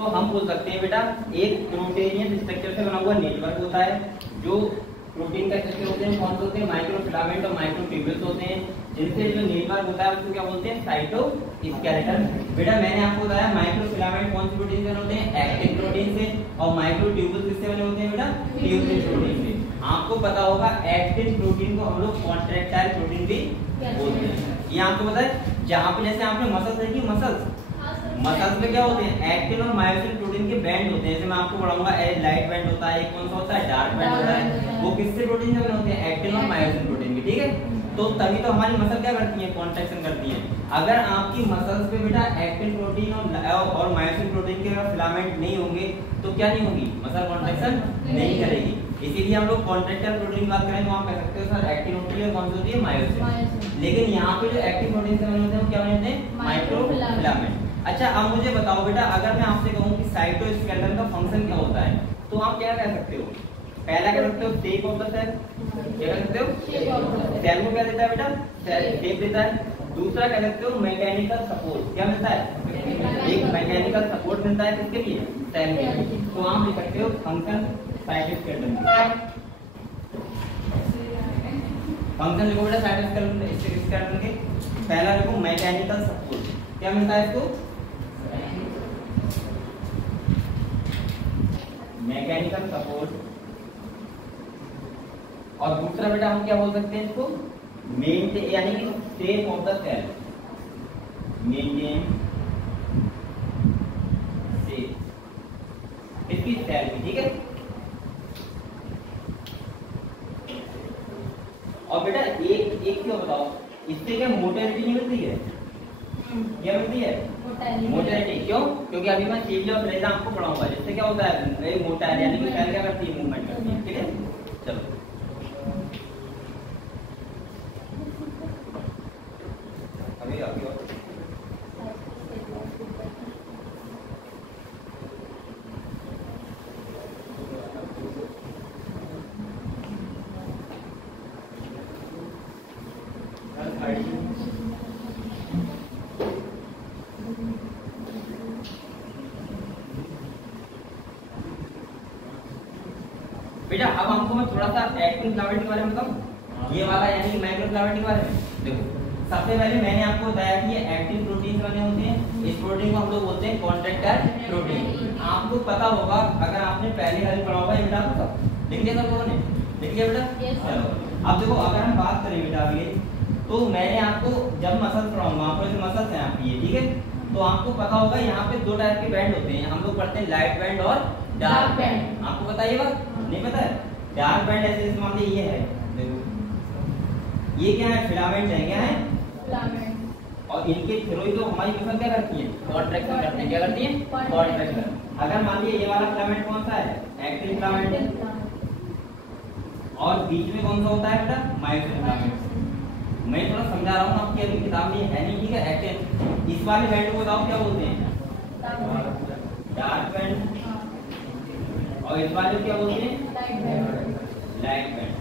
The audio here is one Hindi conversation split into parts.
तो हम बोल सकते हैं बेटा एक प्रोटीनियस स्ट्रक्चर से बना हुआ नेटवर्क होता है। जो प्रोटीन का स्ट्रक्चर होते हैं कौन से होते हैं, माइक्रोफिलामेंट और माइक्रोट्यूब्यूल्स होते हैं, जिनसे जो नेटवर्क होता है उसको क्या बोलते हैं, साइटोस्केलेटन। बेटा मैंने आपको बताया माइक्रोफिलामेंट कौन सी प्रोटीन से बने होते हैं, एक्टिन प्रोटीन से, और माइक्रोट्यूब्यूल्स किससे बने होते हैं बेटा, ट्यूबिन प्रोटीन से। आपको पता होगा एक्टिन प्रोटीन को हम लोग कॉन्ट्रैक्टाइल प्रोटीन भी बोलते हैं। ये आपको पता है, जहाँ पे जैसे आपने मसल्स देखी, मसल्स में क्या होते हैं, एक्टिन और मायोसिन प्रोटीन के बैंड होते हैं। जैसे मैं आपको पढ़ाऊंगा लाइट बैंड होता है, एक कौन सा होता है, डार्क बैंड होता है। वो किससे प्रोटीन से बने होते हैं, एक्टिन और मायोसिन प्रोटीन के, ठीक है। तो तभी तो हमारी मसल क्या करती है, कॉन्ट्रैक्शन करती है। अगर आपकी मसल्स पे बेटा एक्टिन प्रोटीन और मायोसिन प्रोटीन के फिलामेंट नहीं होंगे तो क्या नहीं होगी, मसल कॉन्ट्रैक्शन नहीं करेगी। इसीलिए हम लोग कॉन्ट्रैक्टाइल प्रोटीन की बात करें तो आप कह सकते हो सर एक्टिन होती है, कौन सी होती है, मायोसिन। लेकिन यहाँ पे जो एक्टिन प्रोटीन से बने होते हैं वो क्या बने होते हैं, माइक्रोफिलामेंट। अच्छा अब मुझे बताओ बेटा, अगर मैं आपसे कहूँ कि साइटोस्केलेटन का फंक्शन क्या होता है तो आप क्या कह सकते हो, पहला कह सकते हो शेप ऑफ द सेल, क्या कह सकते हो, सेल को क्या देता है बेटा, शेप देता है। दूसरा कह सकते हो मैकेनिकल सपोर्ट, क्या मिलता है, एक मैकेनिकल सपोर्ट मिलता है किसके लिए, सेल के लिए। तो आप लिख सकते हो फंक्शन साइटोस्केलेटन, फंक्शन लिखो बेटा साइटोस्केलेटन के। पहला लिखो मैकेनिकल सपोर्ट, क्या मिलता है इसको, मैकेनिकल सपोर्ट। और दूसरा बेटा हम क्या बोल सकते हैं इसको, मेंटेन, यानी कि shape of the cell, maintain shape इसकी सेल की, ठीक है। और बेटा एक क्यों बताओ, इससे क्या मोटेलिटी नहीं मिलती है, क्या मिलती है, मोटेलिटी। क्यों, क्योंकि अभी मैं सीरियल और फ्रेजा आपको पढ़ाऊंगा, जिससे क्या होता है मोटा है, यानी कि सेल क्या करती है, मूवमेंट करती है, ठीक है। चलो अभी आगे बेटा अब हमको मैं थोड़ा सा एक्टिन फिलामेंट के बारे में बताऊं, ये वाला यानी कि माइक्रोफिलामेंट के बारे में। देखो सबसे पहले मैंने आपको बताया कि ये एक्टिन प्रोटीन से बने होते हैं, इस प्रोटीन को हम लोग बोलते हैं कॉन्ट्रैक्टाइल प्रोटीन। आपको पता होगा, अगर आपने पहले वाली पढ़ा होगा, ये बेटा आपको लिख लिया था लोगों ने, लिख लिया बेटा। चलो अब देखो, अगर हम बात करें बेटा अभी, तो मैंने आपको जब मसल्स पढ़ाऊंगा, आपको जैसे मसल्स हैं आपकी ये, ठीक है, तो आपको पता होगा यहाँ पे दो टाइप के बैंड होते हैं, हम लोग पढ़ते हैं लाइट बैंड और डार्क बैंड। आपको पता है ये बात, नहीं पता है, डार्क बैंड ऐसे मान लीजिए ये है, देखो ये क्या है, फिलामेंट है, क्या है, फिलामेंट। और इनके थ्रू ही तो हमारी मसल क्या करती है, कॉन्ट्रैक्शन करती है, क्या करती है, कॉन्ट्रैक्शन। अगर मान लीजिए ये वाला फिलामेंट कौन सा है, एक्टिन फिलामेंट, और बीच में कौन सा होता है बेटा, मायोसिन फिलामेंट। मैं थोड़ा समझा रहा हूँ, आपकी अभी किताब में है नहीं, ठीक है। एक्टिन, इस वाले बैंड को बताओ क्या बोलते हैं, डार्क बैंड, और इस वाले क्या बोलते हैं, लाइट बैंड।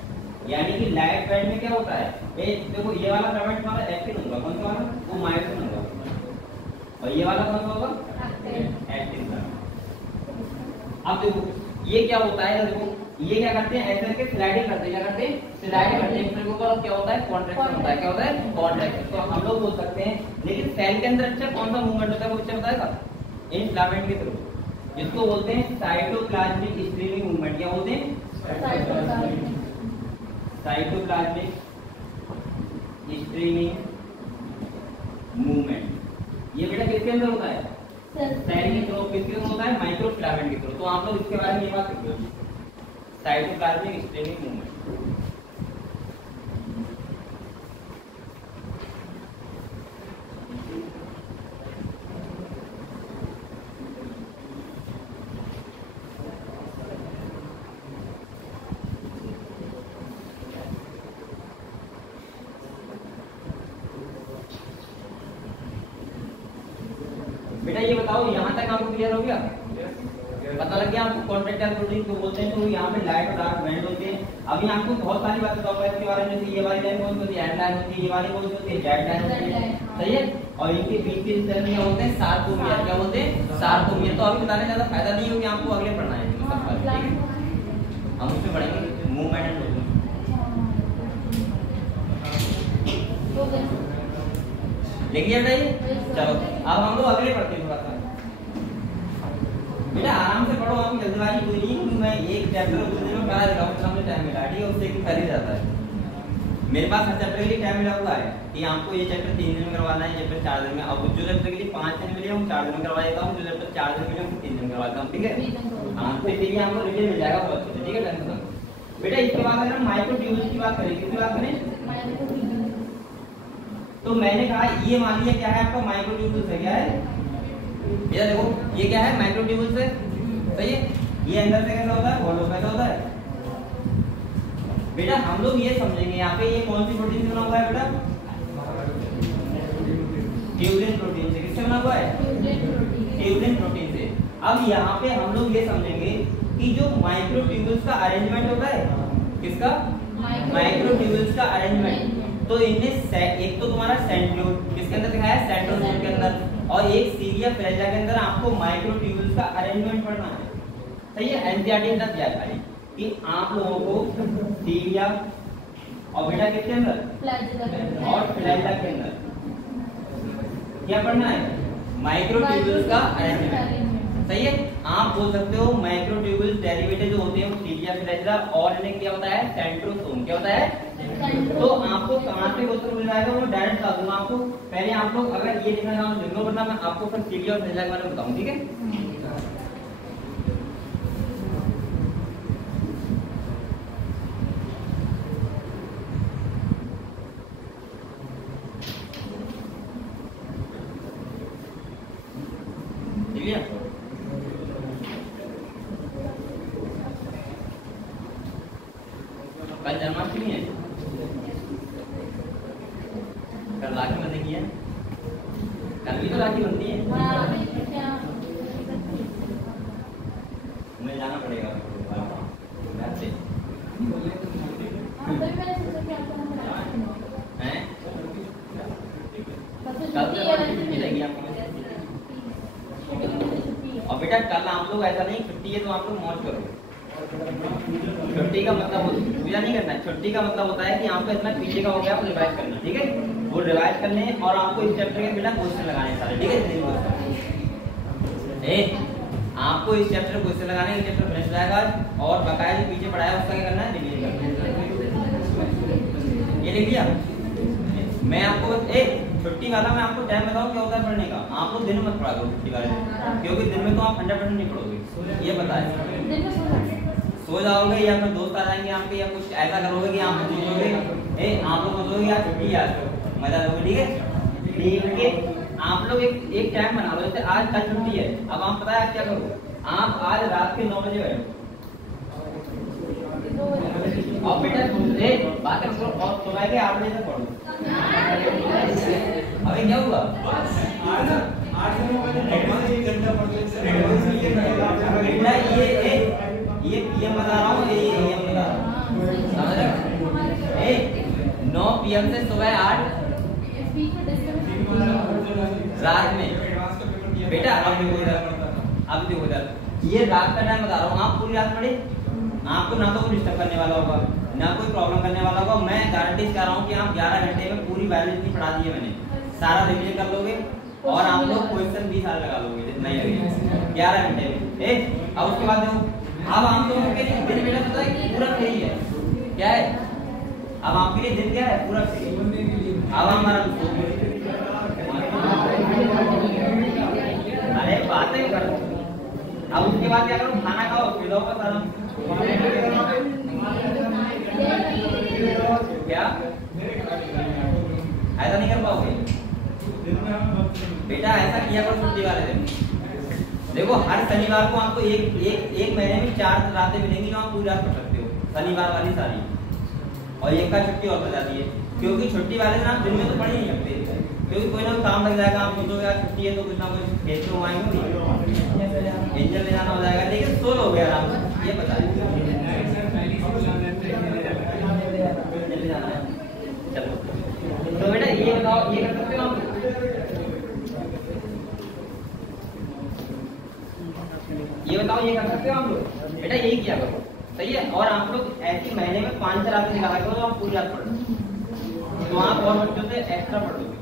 यानी कि लाइट बैंड में क्या होता है, देखो ये वाला फिलामेंट हमारा एक्टिन होगा, कौन सा वाला, वो मायोसिन होगा, और ये वाला कौन सा होगा, एक्टिन। अब देखो ये क्या होता है, देखो ये क्या करते हैं, ऐसे करके स्लाइडिंग करते हैं, क्या करते हैं, स्लाइड करते हैं एक दूसरे के ऊपर, और क्या होता है, कॉन्ट्रैक्शन होता है, क्या होता है, कॉन्ट्रैक्शन। तो हम लोग बोल सकते हैं, लेकिन सेल के अंदर अच्छा कौन सा मूवमेंट होता है, वो अच्छा बताएगा, इन फिलामेंट के थ्रू, जिसको बोलते हैं साइटोप्लाज्मिक स्ट्रीमिंग मूवमेंट। क्या बोलते हैं, साइटोप्लाज्मिक स्ट्रीमिंग मूवमेंट। ये बेटा किसके अंदर होता है, सेल के थ्रू, किसके थ्रू होता है, माइक्रोफिलामेंट के थ्रू। तो आप लोग इसके बारे में ये बात लिखो, साइटोप्लाज्मिक स्ट्रीमिंग मूवमेंट। बेटा ये बताओ यहाँ तक आपको क्लियर हो गया, पता लग गया आपको कॉन्ट्रैक्टाइल प्रोटीन को बोलते हैं। तो यहाँ पे लाइट और डार्क बैंड होते हैं। अभी आपको बहुत सारी बातें बताऊंगा इसके बारे में, ये वाली लाइन कौन सी होती है, एंड लाइन होती है, ये वाली कौन सी होती है, जेड लाइन होती है, सही है। और इनके बीच के रिश्ते में क्या बोलते हैं, सार्कोमियर। क्या बोलते हैं, सार्कोमियर। तो अभी बताने ज्यादा फायदा नहीं होगी, आपको आगे पढ़ना है सब बात, ठीक है। हम उसमें पढ़ेंगे मूवमेंट एंड रोटेशन। लिखिए बेटा ये, चलो अब हम लोग अगले पढ़ते हैं थोड़ा सा। बेटा आराम से पढ़ो, आप जल्दबाजी कोई नहीं, क्योंकि मैं एक चैप्टर उस दिन में करा देता हूँ, सामने टाइम मिला, ठीक है, उससे एक कर ही जाता है। मेरे पास हर चैप्टर के लिए टाइम मिला हुआ है कि आपको ये चैप्टर 3 दिन में करवाना है, चैप्टर 4 दिन में। अब जो चैप्टर के लिए 5 दिन मिले हम 4 दिन में करवा देता हूँ, जो चैप्टर 4 दिन मिले हम 3 दिन में करवाता हूँ, ठीक है। हाँ, तो इसके लिए आपको रिवीजन मिल जाएगा बहुत अच्छे से, ठीक है। टेंशन बेटा इसके बाद अगर हम माइक्रोट्यूब्यूल्स की बात करें, किसकी बात करें, तो मैंने कहा ये मान लिया क्या है आपका माइक्रोट्यूब्यूल्स है, क्या है ये देखो, ये क्या है माइक्रोट्यूब्यूल्स है, सही है। ये अंदर से कैसा होता है, होलो कैसा होता है बेटा, हम लोग ये समझेंगे यहाँ पे ये कौन सी प्रोटीन से बना हुआ है बेटा, ट्यूबुलिन प्रोटीन से। किससे बना हुआ है, ट्यूबुलिन प्रोटीन से। अब यहाँ पे हम लोग ये समझेंगे कि जो माइक्रोट्यूब्यूल्स का अरेंजमेंट होता है, किसका, माइक्रोट्यूब्यूल्स का अरेंजमेंट, तो इनमें एक तो तुम्हारा सेंट्रियोल किसके अंदर दिखाया है, सेंट्रोजोम के अंदर, और एक सीरिया फ्लैजा के अंदर आपको माइक्रोट्यूब्यूल्स का अरेंजमेंट पढ़ना है, सही है। एनसीईआरटी ने दिया है कि आप लोगों को सीरिया और बेटा किसके अंदर, और फ्लैजा के अंदर क्या पढ़ना है, माइक्रोट्यूब्यूल्स का अरेंजमेंट, सही है। आप बोल सकते हो माइक्रोट्यूब्यूल्स डेरिवेटिव जो होते हैं वो सीरिया फ्लैजा और इन्हें क्या होता है, सेंट्रोसोम। क्या होता है, तो आपको कहां से क्वेश्चन मिल जाएगा वो डायरेक्ट बता दूंगा आपको। पहले आप लोग अगर ये लिखना है लिख लो, वरना मैं आपको फिर सीरिया और फ्लैजा के बारे में बताऊं, ठीक है। कल जन्माष्टमी है, कल राखी बंधेगी है, कल भी तो राखी बनती है, मुझे जाना पड़ेगा से। और बेटा कल आप लोग ऐसा नहीं, छुट्टी है तो आप लोग मौज करो। छुट्टी का मतलब पूजा नहीं करना है, छुट्टी का मतलब होता है कि आपको इतना पीछे का हो गया, आप रिवाइज करना, ठीक है। वो रिवाइज करने और आपको इस चैप्टर के बिना क्वेश्चन लगाने सारे, ठीक है। आपको इस चैप्टर क्वेश्चन लगाने के चैप्टर फिनिश जाएगा, और बकाया जो पीछे पढ़ाया उसका क्या करना है, रिवीजन करना। ये लिख लिया। मैं आपको छुट्टी वाला मैं आपको टाइम बताऊं क्या होता है पढ़ने का। आप लोग दिन में मत पढ़ा करो छुट्टी वाले, क्योंकि दिन में तो आप 100% नहीं पढ़ोगे, ये पता है। सो जाओगे या फिर दोस्त आ जाएंगे आपके, या कुछ ऐसा करोगे कि आप सोचोगे आप लोग सोचोगे यार छुट्टी यार मजा लोगे, ठीक है। ठीक है, आप लोग एक टाइम बना लो, जैसे आज कल छुट्टी है, अब आप पता है आप क्या करो, आप आज रात के 9 बजे बैठो और बेटा बात करो और सुबह के 8 बजे तक पढ़ो। अभी क्या हुआ, 8 से 9 बजे घंटा ये बता रहा हूँ, ये बता रहा हूँ, समझ रहे हो। 9 PM से सुबह 8 रात में। बेटा अब देखो इधर, ये रात का टाइम बता रहा हूँ। आप पूरी रात पढ़े, आपको ना तो कोई डिस्टर्ब करने वाला होगा, ना कोई प्रॉब्लम करने वाला होगा। मैं गारंटी कर रहा हूँ कि आप 11 घंटे में पूरी बायोलॉजी पढ़ा दी है मैंने, सारा रिवीजन कर लोगे और आप लोग क्वेश्चन भी सारे लगा लोगे जितना ही लगेगा 11 घंटे में। अब उसके बाद देखो, अब आप लोगों के लिए दिन बेटा पता है पूरा फ्री है, क्या है, अब आपके लिए दिन क्या है, पूरा फ्री। अब हमारा अरे बातें करो। अब उसके बाद क्या करो, खाना खाओ, फिर जाओ बस आराम। क्या ऐसा नहीं कर पाओगे बेटा, ऐसा किया करो छुट्टी वाले दिन। देखो हर शनिवार को आपको एक महीने में 4 रातें मिलेंगी जो आप पूरी रात पढ़ सकते हो, शनिवार वाली सारी, और एक का छुट्टी और बता दी है, क्योंकि छुट्टी वाले दिन आप दिन में तो पढ़ ही नहीं सकते, क्योंकि कोई ना कोई काम लग जाएगा। आप सोचोगे यार छुट्टी है तो कुछ ना कुछ खेत में आएंगे, इंजन ले जाना हो जाएगा, लेकिन सो लो गया आराम से, ये पता है। चलो तो बेटा ये बताओ, ये कर सकते हो आप, ये बताओ ये कर सकते हो आप लोग? बेटा यही किया करो, सही है। और आप लोग ऐसे महीने में 5 रात निकाला करो, आप पूरी रात पढ़ लो, तो आप और बच्चों से एक्स्ट्रा पढ़ लोगे।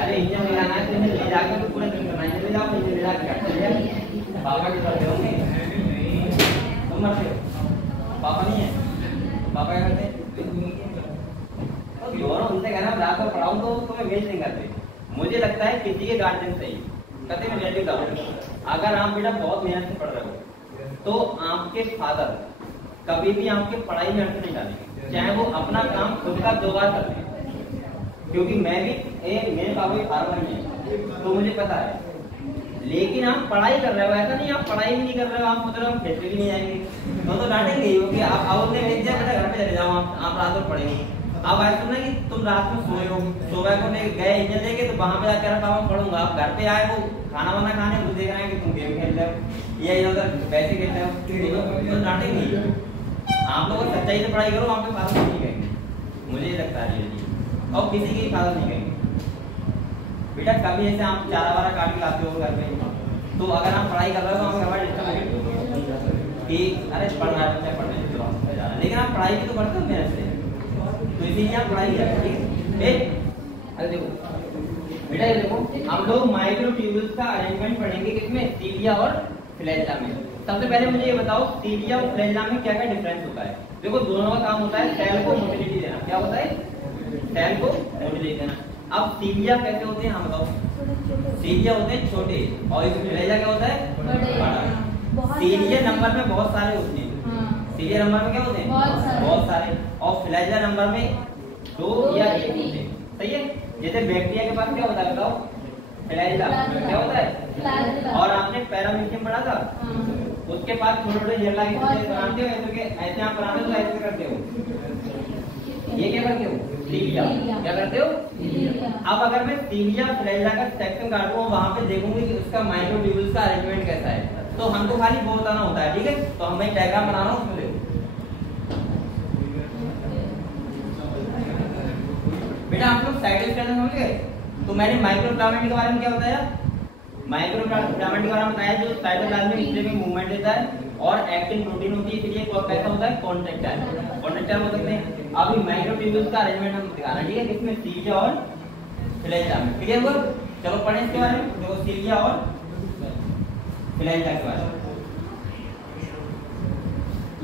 अरे इंजन लगाना है तो इंजन ले जाके तो पूरे दिन करना है, ले जाओ इंजन ले जाके चले जाओ। पापा के करते होंगे, तुम मरते हो, पापा नहीं है, पापा क्या करते हैं? दोनों उनसे कहना रात को पढ़ाऊं तो तुम्हें वेस्ट नहीं करते। मुझे लगता है किसी के गार्जियन सही कहते मैं जल्दी बताऊं, अगर आप बेटा बहुत मेहनत से पढ़ रहे हो तो आपके फादर कभी भी आपके पढ़ाई में अड़चन नहीं डालेंगे, चाहे वो अपना काम खुद का 2 बार करते हैं। क्योंकि मैं भी मेरे पापा भी फार्मर नहीं है तो मुझे पता है। लेकिन आप पढ़ाई कर रहे हो, ऐसा नहीं आप पढ़ाई भी नहीं कर रहे हो, आप मतलब खेतने भी नहीं जाएंगे तो डांटेंगे ही कि आप आओगे भेज दिया बेटा घर पे चले जाओ, आप रात भर पढ़ेंगे। अब ऐसा सुना कि तुम रात में सोए हो, सुबह को गए इंजन लेके तो वहां पे जाकर पापा पढ़ूंगा, आप घर पे आए वो खाना वाना खाने तो देख रहे हैं कि तुम गेम खेल रहे हो या इधर पैसे खेलते हो, तो डांटेंगे ही। आप लोग सच्चाई से पढ़ाई करो, वहां पे फादर नहीं कहेंगे, मुझे लगता है ये, और किसी के फादर नहीं कहेंगे। बेटा कभी ऐसे आप 4 काट के लाते हो घर पे, तो अगर आप पढ़ाई कर रहे हो तो आप घर डिस्टर्ब कि अरे पढ़ रहा है बच्चा, पढ़ने दो, लेकिन आप पढ़ाई भी तो करते हो मेहनत से, तो इसीलिए आप पढ़ाई किया ठीक। अरे देखो बेटा ये देखो, हम लोग माइक्रोट्यूब्यूल्स का अरेंजमेंट पढ़ेंगे किसमें? सीलिया और फ्लैजेला में। सबसे पहले मुझे ये बताओ सीलिया और फ्लैजेला में क्या क्या डिफरेंस होता है? देखो दोनों का काम होता है सेल को मोटिलिटी देना। क्या होता है? सेल को मोटिलिटी देना। अब सीलिया कैसे होते हैं हम बताओ? सीलिया होते हैं छोटे और फ्लैजेला क्या होता है? बड़ा। सीलिया नंबर में बहुत सारे होते हैं, सीलिया नंबर में क्या होते हैं? बहुत सारे। और फ्लैजेला नंबर में 2 या 1 होते हैं, सही है। जैसे बैक्टीरिया के पास क्या होता है बताओ? फ्लैजेला क्या होता है? और आपने पैरामीशियम पढ़ा था, उसके पास छोटे-छोटे जेला के बनाते हो, ऐसे आप बनाते हो तो ऐसे करते हो, ये क्या करते हो? सीलिया क्या करते हो? अब अगर मैं सीलिया फ्लैजेला का सेक्शन काटूं वहां पे देखूंगी कि उसका माइक्रोट्यूब्यूल्स का अरेंजमेंट कैसा है, तो हमको खाली वो बताना होता है, ठीक है। तो हम एक डायग्राम बना रहा हूं, उसमें देखो बेटा आप लोग साइड स्टैंड समझ गए। तो मैंने माइक्रोप्लाज्मिड के बारे में क्या बताया? माइक्रोप्लाज्मिड के बारे में बताया जो साइटोप्लाज्मिक स्ट्रीमिंग मूवमेंट देता है और एक्टिन प्रोटीन होती है, इसलिए कैसा होता है? कॉन्ट्रैक्टाइल। कॉन्ट्रैक्टाइल बोल सकते हैं। अभी माइक्रोट्यूब्यूल्स का अरेंजमेंट हम दिखाना, ठीक है, किसमें? सीलिया और फ्लैजेला में। क्लियर हुआ? चलो पढ़ें इसके बारे में। देखो सीलिया और फ्लैजेला के बारे में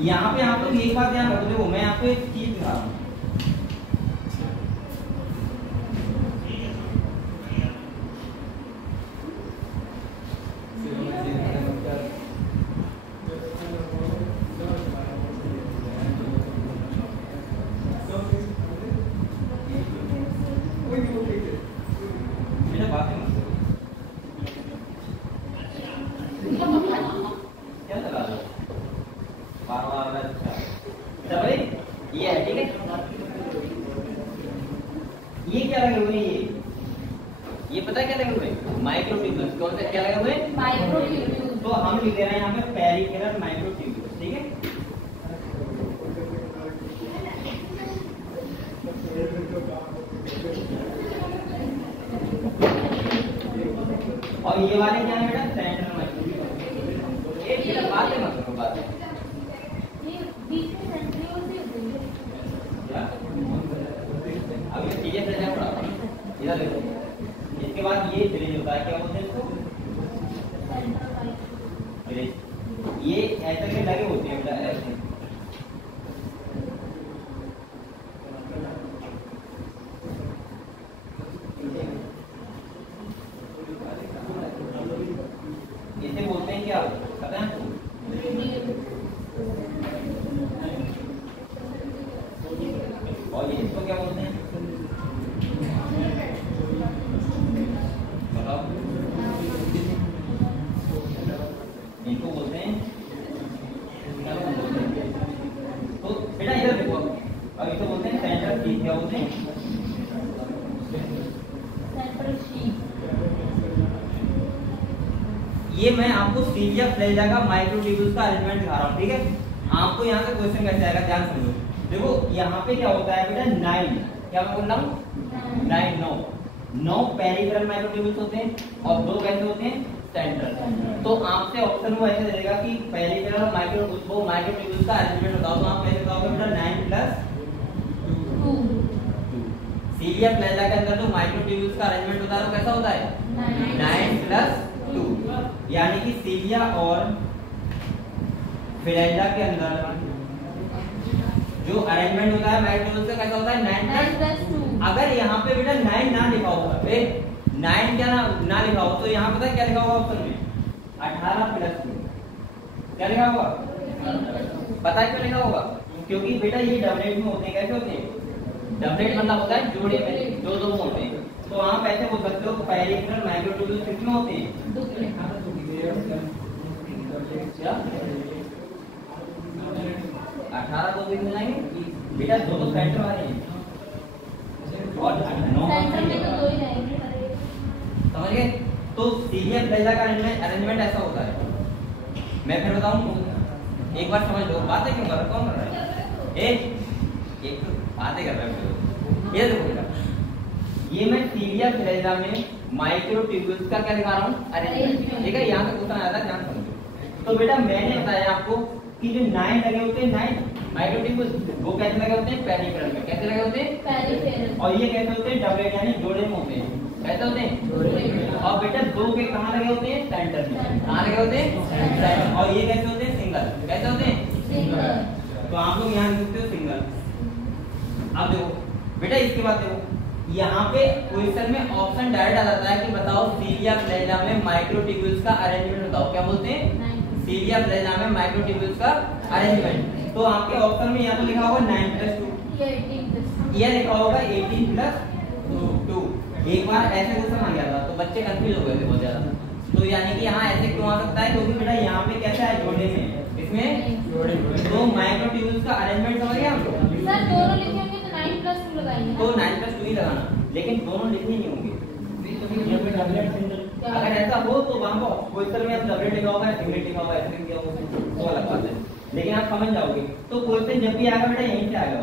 यहाँ पे आप लोग एक बात ध्यान रखो। देखो मैं आपको एक चीज दिखा रहा हूँ, ये है, ठीक है। ये क्या लगे हुए हैं? ये पता है क्या लगे हुए? माइक्रोट्यूब्यूल्स। कौन से क्या लगे हुए? माइक्रोट्यूब्यूल्स। तो हम लिख दे रहे हैं यहाँ पे पेरिफेरल माइक्रोट्यूब्यूल्स, ठीक है। और ये वाले क्या है बेटा? Central microtubules. एक बेटा बात है, मतलब बात है अभी चीजें पढ़ा इधर देखो। इसके बाद ये फ्रिज होता है, क्या बोलते हैं इसको? फ्रिज। ये ऐसे के लगे होते हैं बेटा, ऐसे इसे बोलते हैं क्या पता है? और ये इसको क्या बोलते हैं? बताओ। इनको बोलते हैं तो बेटा इधर देखो, अब इसको बोलते हैं सेंट्रल शीथ। क्या बोलते हैं? Central sheath. ये मैं आपको सीलिया फ्लैजेला का माइक्रोट्यूब्यूल्स का अरेंजमेंट दिखा रहा हूँ, ठीक है। आपको यहाँ से क्वेश्चन कैसे आएगा, ध्यान समझो। देखो यहाँ पे क्या होता है बेटा? 9 क्या मैं बोल रहा हूँ? 9 9 पेरिफेरल माइक्रोट्यूब्यूल्स होते हैं और 2 कैसे होते हैं सेंट्रल। तो आपसे ऑप्शन में ऐसे देगा कि पेरिफेरल और माइक्रोट्यूब्यूल्स का अरेंजमेंट बताओ, तो आप कैसे बताओगे बेटा 9 + 2। सीलिया प्लेजा के अंदर जो माइक्रोट्यूब्यूल्स का अरेंजमेंट होता है वो कैसा होता है 9 + 2, यानी कि सीलिया और फ्लैजा के अंदर जो अरेंजमेंट होता है माइक्रोट्यूब्यूल्स का कैसा होता है 9 + 2। अगर यहाँ पे बेटा 9 ना लिखा होगा, 9 क्या ना लिखा हो, तो यहाँ पता है क्या लिखा होगा ऑप्शन में 18 + 2। क्या लिखा होगा पता है क्यों लिखा होगा? क्योंकि बेटा ये डबलेट में होते हैं। कैसे होते हैं? डबलेट मतलब होता है जोड़े में, दो होते हैं। तो आप ऐसे बोल सकते हो पेरिफेरल माइक्रोट्यूब्यूल्स कितने होते हैं 18 को भी मिलाएंगे बेटा, दो तो सेंटर वाले हैं और 9 सेंटर में तो 2 ही रहेंगे, समझ गए? तो सीलिया प्लेजा का अरेंजमेंट ऐसा होता है। मैं फिर बताऊं, एक बार समझ लो। बातें क्यों कर रहे हो? कौन कर रहा है? एक तो बातें कर रहा है। ये देखो बेटा, ये मैं सीलिया प्लेजा में माइक्रोट्यूब्यूल्स का क्या दिखा रहा हूँ अरेंजमेंट। ठीक है, यहाँ से क्वेश्चन आया था, ध्यान समझो। तो बेटा मैंने बताया आपको कि जो 9 लगे होते हैं 9 माइक्रोट्यूब्यूल्स, वो कैसे लगे होते हैं पेरिफेरल में। कैसे लगे होते हैं पेरिफेरल। और ये कैसे होते हैं डबलेट यानी जोड़े में होते हैं। कैसे होते हैं जोड़े में। और बेटा 2 के कहां लगे होते हैं सेंटर में। कहां लगे होते हैं सेंटर। और ये कैसे होते हैं सिंगल। कैसे होते हैं सिंगल। तो आप लोग यहां लिख सकते हो सिंगल। अब देखो बेटा, इसके बाद देखो यहाँ पे क्वेश्चन में ऑप्शन डायरेक्ट आ जाता है कि बताओ सीलिया प्लेजा में माइक्रोट्यूब्यूल्स का अरेंजमेंट बताओ। क्या बोलते हैं? सीलिया प्लेजा में माइक्रोट्यूब्यूल्स का अरेंजमेंट। तो आपके ऑप्शन में यहाँ तो लिखा होगा 9 + 2, ये लिखा होगा 18 + 2। एक बार ऐसे क्वेश्चन आ गया था तो बच्चे कंफ्यूज हो गए थे बहुत ज्यादा। तो यानी कि यहाँ ऐसे क्यों आ सकता है? क्योंकि बेटा यहाँ पे कैसा है जोड़े में, इसमें दो माइक्रोट्यूब्यूल्स का अरेंजमेंट समझ गए हम लोग। सर दोनों लिखे होंगे तो 9 + 2 लगाएंगे। तो 9 + 2 ही लगाना, लेकिन दोनों लिखने नहीं होंगे। अगर ऐसा हो तो वहां पर क्वेश्चन में आप डबलेट लिखा होगा, सिंगलेट लिखा होगा, ऐसे लिखा होगा तो अलग बात है, लेकिन आप समझ जाओगे। तो क्वेश्चन जब भी आएगा बेटा यहीं से आएगा।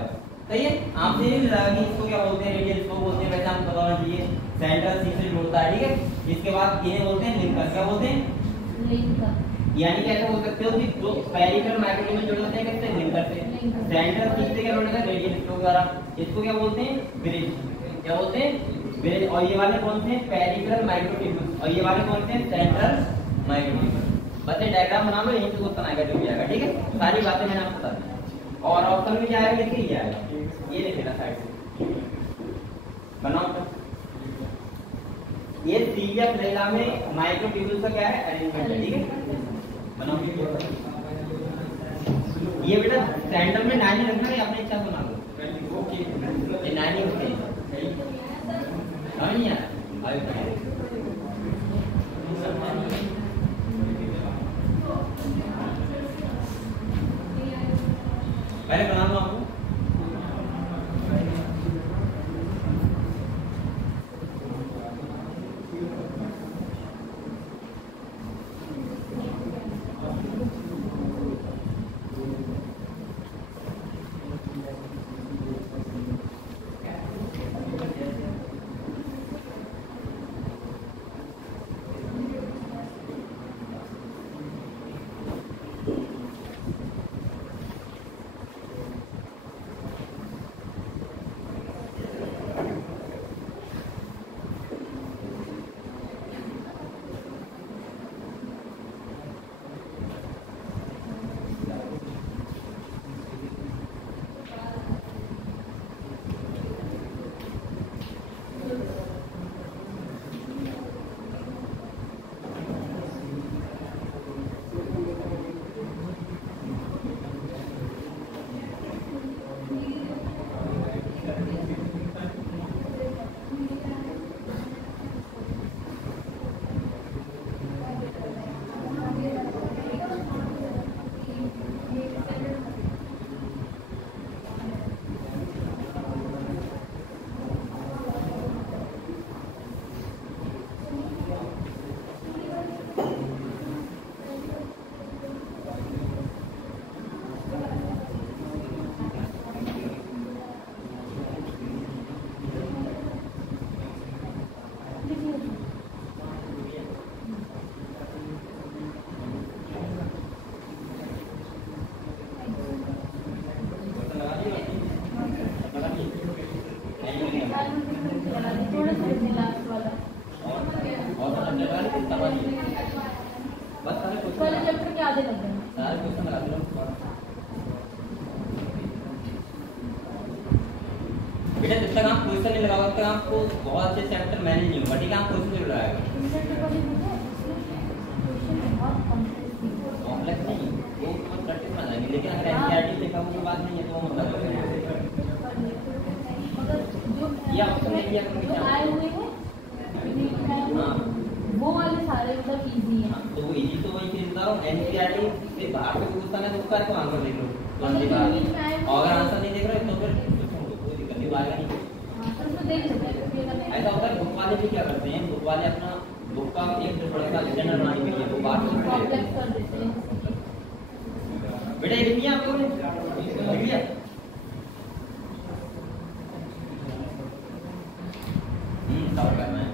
सही है, आपसे नहीं लगा कि इसको क्या बोलते हैं, रेडियल इसको बोलते हैं, वैसे आपको पता होना चाहिए। सेंट्रल सी से जुड़ता है, ठीक है। इसके बाद इन्हें बोलते हैं लिंकर। क्या बोलते हैं? लिंकर। यानी कि ऐसा बोल सकते हो कि दो पेरिफेरल माइक्रोट्यूब्यूल जुड़े होते हैं किससे? लिंकर से। सेंट्रल सी से क्या जुड़े हैं? रेडियल स्ट्रोक द्वारा। इसको क्या बोलते हैं? ब्रिज। क्या बोलते हैं? ब्रिज। और ये वाले कौन से हैं? Peripheral microtubule. और ये वाले कौन से हैं? Central microtubule. बस ये डायग्राम बना लो, यहीं से क्वेश्चन आएगा जो भी आएगा, ठीक है। सारी बातें मैंने आपको बता दी। और ऑप्शन में क्या आएगा? देखिए ये आएगा, ये लिख लेना साइड से बनाओ। ये सीलिया प्लेजा में माइक्रोट्यूब्यूल्स का क्या है अरेंजमेंट है, ठीक है। बनाओ ये बेटा सेंटर में 9 रखना है, अपनी इच्छा बना लो। ओके, ये 9 होते हैं, समझ नहीं आया? पहले बना लो आपको। थोड़ा सा लास्ट वाला और सब्जेक्ट वाले कितना बाकी बस सारे क्वेश्चन पहले चैप्टर के आधे लग गए सारे क्वेश्चन लगा दो बेटा। जब तक आप क्वेश्चन नहीं लगाओगे तब तक आपको बहुत अच्छे चैप्टर मैनेज नहीं होगा, ठीक है? आप क्वेश्चन जरूर लगाएगा। कॉम्प्लेक्स नहीं वो प्रैक्टिस में आएंगे, लेकिन अगर एनसीईआरटी लिखा हुआ बात नहीं है तो वो मतलब ये ऑप्शन नहीं किया करो क्या आए हुए हैं वो वाले सारे मतलब इजी हैं। तो वो इजी तो वही चीज बता रहा हूँ। एनसीईआरटी से बाहर से क्वेश्चन है तो उसका तो आंसर देख लो तुरंत ही बाहर, और अगर आंसर नहीं देख रहे तो फिर कोई दिक्कत नहीं आएगा नहीं। ऐसा होता है बुक वाले भी क्या करते हैं, बुक वाले अपना बुक का एक थोड़ा सा स्टैंडर्ड बनाने के लिए वो बात कॉम्प्लेक्स कर देते हैं। बेटा ये लिखिए आप लोगों ने लिख लिया? सॉल्व करना है।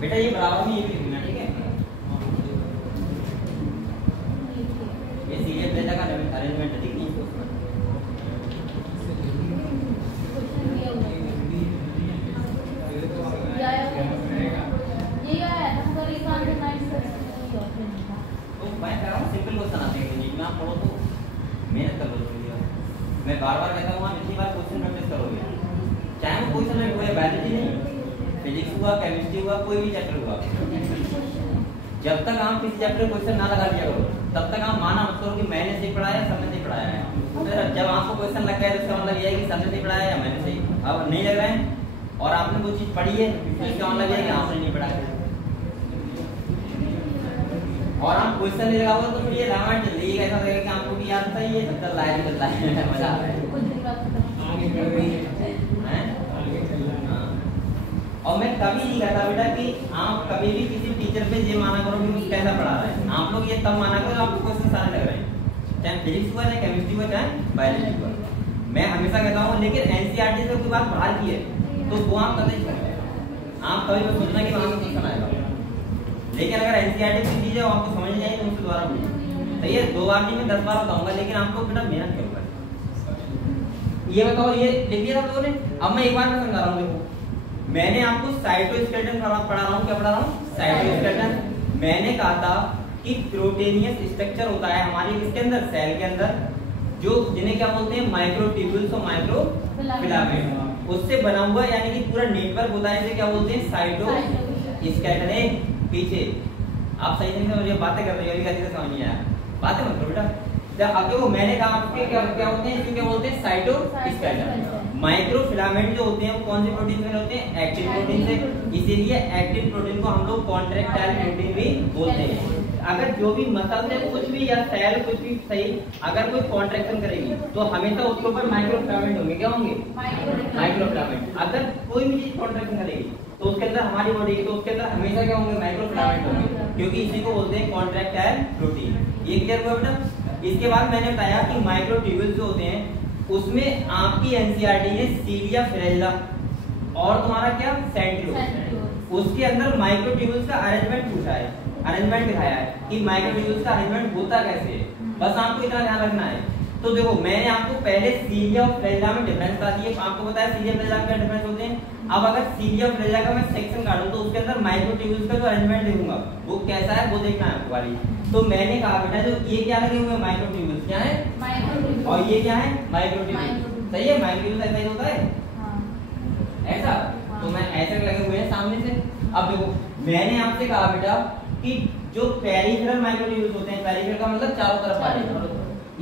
बेटा ये बराबर में ये भी लिखना, ठीक है? ये सीरियल डेटा का अरेंजमेंट है, ठीक है? तो मैं कह रहा हूँ सिंपल क्वेश्चन आते हैं जी में आप पढ़ो तो मेहनत कर लो थोड़ी देर। मैं बार-बार कहता हूँ आप इतनी बार क्वेश्चन प्रैक्टिस करोगे, चाहे वो क्वेश्चन में कोई बायोलॉजी नहीं, फिजिक्स हुआ, केमिस्ट्री हुआ, कोई भी चैप्टर हुआ, जब तक आप किसी चैप्टर क्वेश्चन ना लगा दिया करो तब तक आप माना मत करो कि मैंने सही पढ़ाया सबने सही पढ़ाया है। फिर जब आपको क्वेश्चन लग गया तो इसका मतलब ये है कि सबने सही पढ़ाया या मैंने सही, अब नहीं लग रहा है और आपने कोई चीज पढ़ी है तो इसका मतलब ये है कि आपने नहीं पढ़ाया और आप क्वेश्चन नहीं लगाओगे तो फिर ये रामायण चल रही है, ऐसा लगेगा कि आपको भी याद था ये सब चल रहा है मजा आ रहा है। और मैं कभी नहीं कहता बेटा कि आप कभी भी किसी टीचर पे ये माना करो कि वो कैसा पढ़ा रहा है। आप लोग ये तब माना करो आपको क्वेश्चन सारे लग रहे हैं, चाहे फिजिक्स हुआ, चाहे केमिस्ट्री हुआ, चाहे बायोलॉजी हुआ। मैं हमेशा कहता हूँ लेकिन एनसीईआरटी से कोई बात बाहर की है तो वो आप कभी करें, आप कभी भी सोचना कि वहां से क्वेश्चन आएगा। लेकिन अगर एनसीईआरटी की चीज है आपको समझ नहीं आई तो मुझसे दोबारा पूछो। तो ये 2 बार नहीं मैं 10 बार बताऊंगा, लेकिन आपको बेटा मेहनत करूंगा। ये बताओ ये लिख दिया आप लोगों ने? अब मैं एक बार में समझा रहा हूँ। देखो मैंने आपको साइटोस्केलेटन पढ़ा रहा हूँ, क्या पढ़ा रहा हूँ? साइटोस्केलेटन। मैंने कहा था कि प्रोटीनियस स्ट्रक्चर होता है हमारे इसके अंदर, सेल के अंदर, जो जिन्हें क्या बोलते हैं माइक्रोट्यूब्यूल्स और माइक्रोफिलामेंट, उससे बना हुआ यानी कि पूरा नेटवर्क होता है, इसे क्या बोलते हैं? साइटोस्केलेटन। पीछे आप सही से मुझे बातें कर रहे हो, अभी कैसे समझ नहीं आया, बातें मत करो बेटा। अब देखो मैंने कहा आपके क्या होते हैं, इसको क्या बोलते हैं? साइटोस्केलेटन। माइक्रोफिलामेंट जो होते हैं वो कौन से प्रोटीन से होते हैं? एक्टिन प्रोटीन से। इसीलिए एक्टिन प्रोटीन को हम लोग कॉन्ट्रैक्टाइल प्रोटीन भी बोलते हैं। अगर जो भी मसल से कुछ भी या सेल कुछ भी सही अगर कोई कॉन्ट्रैक्शन करेगी तो हमेशा उसके ऊपर माइक्रोफिलामेंट होंगे। क्या होंगे? माइक्रोफिलामेंट। अगर कोई भी चीज कॉन्ट्रैक्शन करेगी तो उसके अंदर हमारी बॉडी तो उसके अंदर हमेशा क्या होंगे? माइक्रोफिलामेंट होंगे, क्योंकि इसी को बोलते हैं कॉन्ट्रैक्टाइल प्रोटीन। ये क्लियर हुआ बेटा? इसके बाद मैंने बताया कि माइक्रोट्यूब्यूल्स जो होते हैं उसमें आपकी एनसीईआरटी ने सीलिया फिरेला और तुम्हारा क्या सेंट्रियोल, उसके अंदर माइक्रोट्यूब्यूल्स का अरेंजमेंट पूछा है, अरेंजमेंट दिखाया है कि माइक्रोट्यूब्यूल्स का अरेंजमेंट होता कैसे है। बस आपको इतना ध्यान रखना है। तो देखो मैंने आपको पहले सीलिया और फिरेला में डिफरेंस बता दिया, आपको बताया सीलिया फिरेला में क्या डिफरेंस होते हैं। अब अगर सीलिया और फिरेला का मैं सेक्शन काटूं तो उसके अंदर माइक्रोट्यूब्यूल्स का जो अरेंजमेंट देखूंगा वो कैसा है वो देखना है आपको वाली। तो मैंने कहा बेटा जो ये क्या लगे हुए माइक्रोट्यूब्यूल्स क्या है? माइक्रोट्यूब्यूल्स। और ये क्या है? माइक्रोट्यूब्यूल्स। सही है, माइक्रोट्यूब्यूल्स ऐसा ही होता है ऐसा। तो मैं ऐसे लगे हुए हैं सामने से। अब देखो मैंने आपसे कहा बेटा कि जो पेरिफेरल माइक्रोट्यूब्यूल्स होते हैं, पेरिफेरल का मतलब चारों तरफ वाले,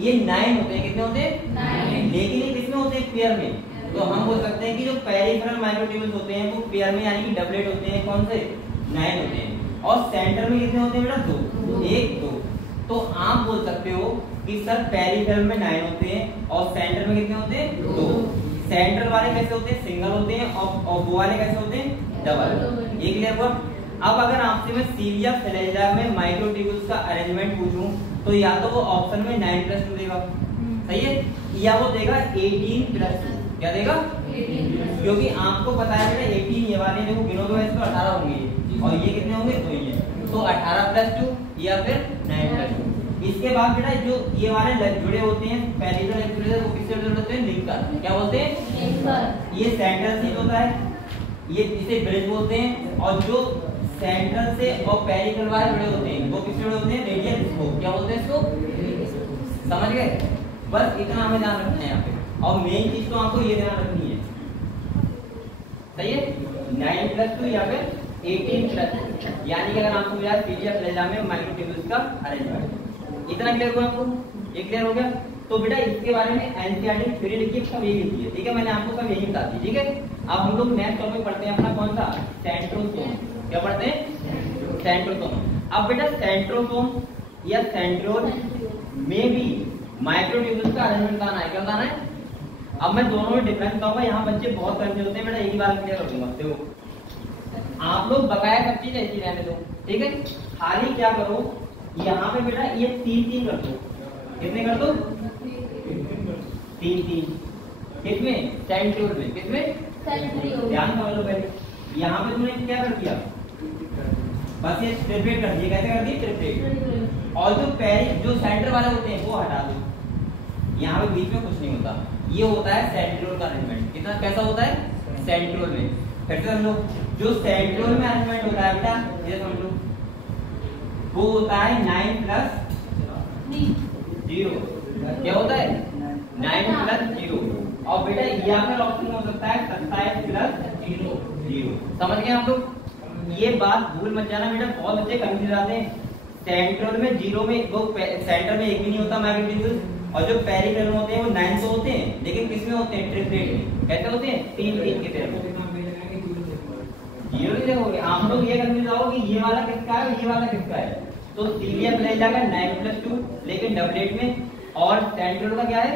ये 9 होते हैं। कितने होते हैं? 9। लेकिन ये किसमें होते हैं? पेयर में। तो हम बोल सकते हैं कि जो पेरिफेरल माइक्रोट्यूब्यूल्स होते हैं वो पेयर में यानी कि डबलेट होते हैं। कौन से? 9 होते हैं। और सेंटर में कितने होते हैं बेटा? 2। 1 2। तो आप बोल सकते हो कि सर पेरिफेरल में 9 होते हैं और सेंटर में कितने होते हैं? 2। सेंट्रल वाले कैसे होते हैं? सिंगल होते हैं और वो वाले कैसे होते हैं? डबल। ये क्लियर हुआ? अब अगर आपसे मैं सीलिया फिरेला में माइक्रोट्यूब्यूल्स का अरेंजमेंट पूछूं तो या तो वो ऑप्शन में 9+2 देगा, सही है, या वो देगा 18+2, क्या देगा 18, क्योंकि आपको पता है बेटा 18 ये वाले देखो गिनोगे वैसे तो 18 होंगे और ये कितने होंगे, तो ये तो 18+2 या फिर 9+2। इसके बाद बेटा जो ये वाले जुड़े होते हैं पहले जो लेक्चर वो किससे जुड़े होते हैं, लिंकर, क्या बोलते हैं लिंकर। ये सेंट्रल से होता है, ये इसे ब्रिज बोलते हैं, और जो सेंट्रल से और पेरिफेरल वाले जुड़े होते हैं वो किससे जुड़े होते हैं, रेडियल स्कोप, क्या बोलते हैं इसको, समझ गए। बस इतना हमें ध्यान रखना है यहाँ पे, और मेन चीज तो आपको ये ध्यान रखनी है, सही है, 9+2 या फिर 18+2, यानी कि अगर आपको यार पीडीएफ ले जाने में माइक्रो टेबल्स का अरेंजमेंट, इतना क्लियर हुआ आपको, ये क्लियर हो गया। तो बेटा इसके बारे में एनसीईआरटी थ्योरी लिखी सब यही लिखी है, ठीक है, मैंने आपको सब यही बता दी, ठीक है। अब हम लोग नेक्स्ट टॉपिक पढ़ते हैं अपना कौन सा, सेंट्रोसोम, क्या पढ़ते हैं, सेंट्रोसोम। अब बेटा सेंट्रोसोम या सेंट्रोल में भी माइक्रोट्यूब्यूल्स का अरेंजमेंट बताना है, क्या बताना है। अब मैं दोनों में डिफरेंस बताऊंगा, यहाँ बच्चे बहुत कंफ्यूज होते हैं बेटा, एक ही बार क्लियर कर दूंगा। देखो आप लोग बकाया सब चीज ऐसी रहने दो, ठीक है, खाली क्या करो यहाँ पे बेटा ये 3 कर दो, कितने कर दो, 3, किसमें, सेंट्रियोल में, किसमें, सेंट्रियोल, ध्यान समझ लो पहले, यहाँ पे तुमने क्या कर दिया, बस ये ट्रिप्लेट कर दिया, कैसे कर दिए, ट्रिप्लेट, और जो सेंटर वाले होते हैं वो हटा दो, यहाँ पे बीच में कुछ नहीं होता, ये होता है सेंट्रियोल का अरेंजमेंट। कितना कैसा होता है, सेंट्रियोल में, फिर से समझो, जो सेंट्रियोल में अरेंजमेंट होता है बेटा ये समझ लो, वो होता है 9+0, क्या होता है 9+0, और बेटा यहाँ पर ऑप्शन हो सकता है 27+0, समझ गए आप लोग। ये बात भूल मत जाना बेटा, बहुत बच्चे कंफ्यूज आते हैं, सेंट्रल में 0 में वो सेंटर में एक भी नहीं होता माइक्रोट्यूब्यूल, और जो पेरिफेरल होते हैं वो 9 तो होते हैं, लेकिन किसमें होते हैं, ट्रिप्लेट में, कैसे होते हैं, 3 के तरह, 0 देखोगे आप लोग ये कंफ्यूज आओ कि ये वाला किसका है, ये वाला किसका है, तो सीलिया मिल जाएगा 9+2 लेकिन डबलेट में, और सेंट्रल का क्या है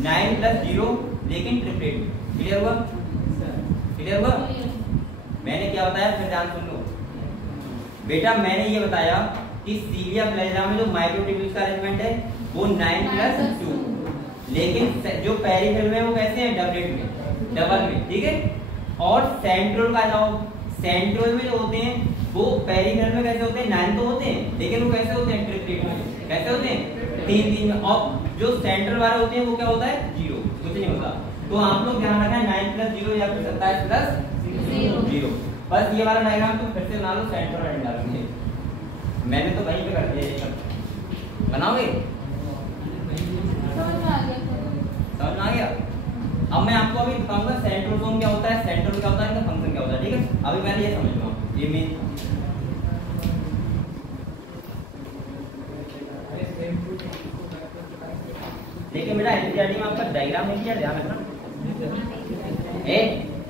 9+0 लेकिन ट्रिप्लेट में। क्लियर हुआ, क्लियर हुआ। मैंने क्या बताया, फिर ध्यान सुन लो बेटा, मैंने ये बताया कि सीलिया प्लेजा में जो माइक्रोट्यूब्यूल्स का अरेंजमेंट है वो 9+2, लेकिन जो पेरिफेरल में वो कैसे है, डबलेट में, डबल में, ठीक है। और सेंट्रल का जाओ, सेंट्रल में जो होते हैं वो पेरिफेरल में कैसे होते हैं, 9 तो होते हैं, लेकिन वो कैसे होते हैं, ट्रिप्लेट में, कैसे होते हैं, 3 में, और जो सेंट्रल वाले होते हैं वो क्या होता है, 0, कुछ नहीं होता। तो आप लोग ध्यान रखना 9+0 या फिर 27+0, बस ये वाला डायग्राम तुम फिर से बना लो, सेंट्रल एंड डालोगे, मैंने तो वहीं पे कर दिया, ये सब बनाओगे, समझ में आ गया। अब मैं आपको अभी बताऊंगा सेंट्रोसोम क्या होता है, सेंट्रोल क्या होता है, इनका फंक्शन क्या होता है, ठीक है। अभी मैंने ये समझ लो, ये मेन लेकिन बेटा एनसीईआरटी में आपका डायग्राम नहीं किया, ध्यान रखना,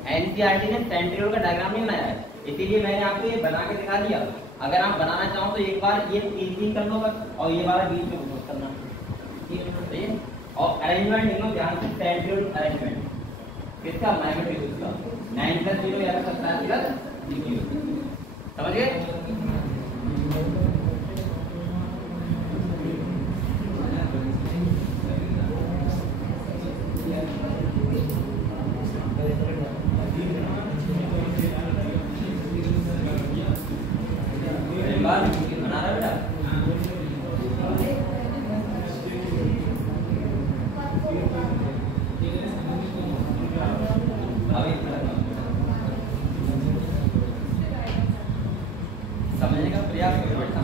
एनसीईआरटी ने सेंट्रियोल का डायग्राम नहीं बनाया है, इसीलिए मैंने आपको ये बना के दिखा दिया। अगर आप बनाना चाहो तो एक बार ये 3 कर लो बस, और ये वाला बीच में फोकस करना, ठीक है। और अरेंजमेंट लिखो ध्यान से, सेंट्रियोल अरेंजमेंट किसका, माइक्रोट्यूब्यूल्स का, 9+0 या 27+0, समझ गए। बना रहा बेटा, समझने का प्रयास करो बेटा।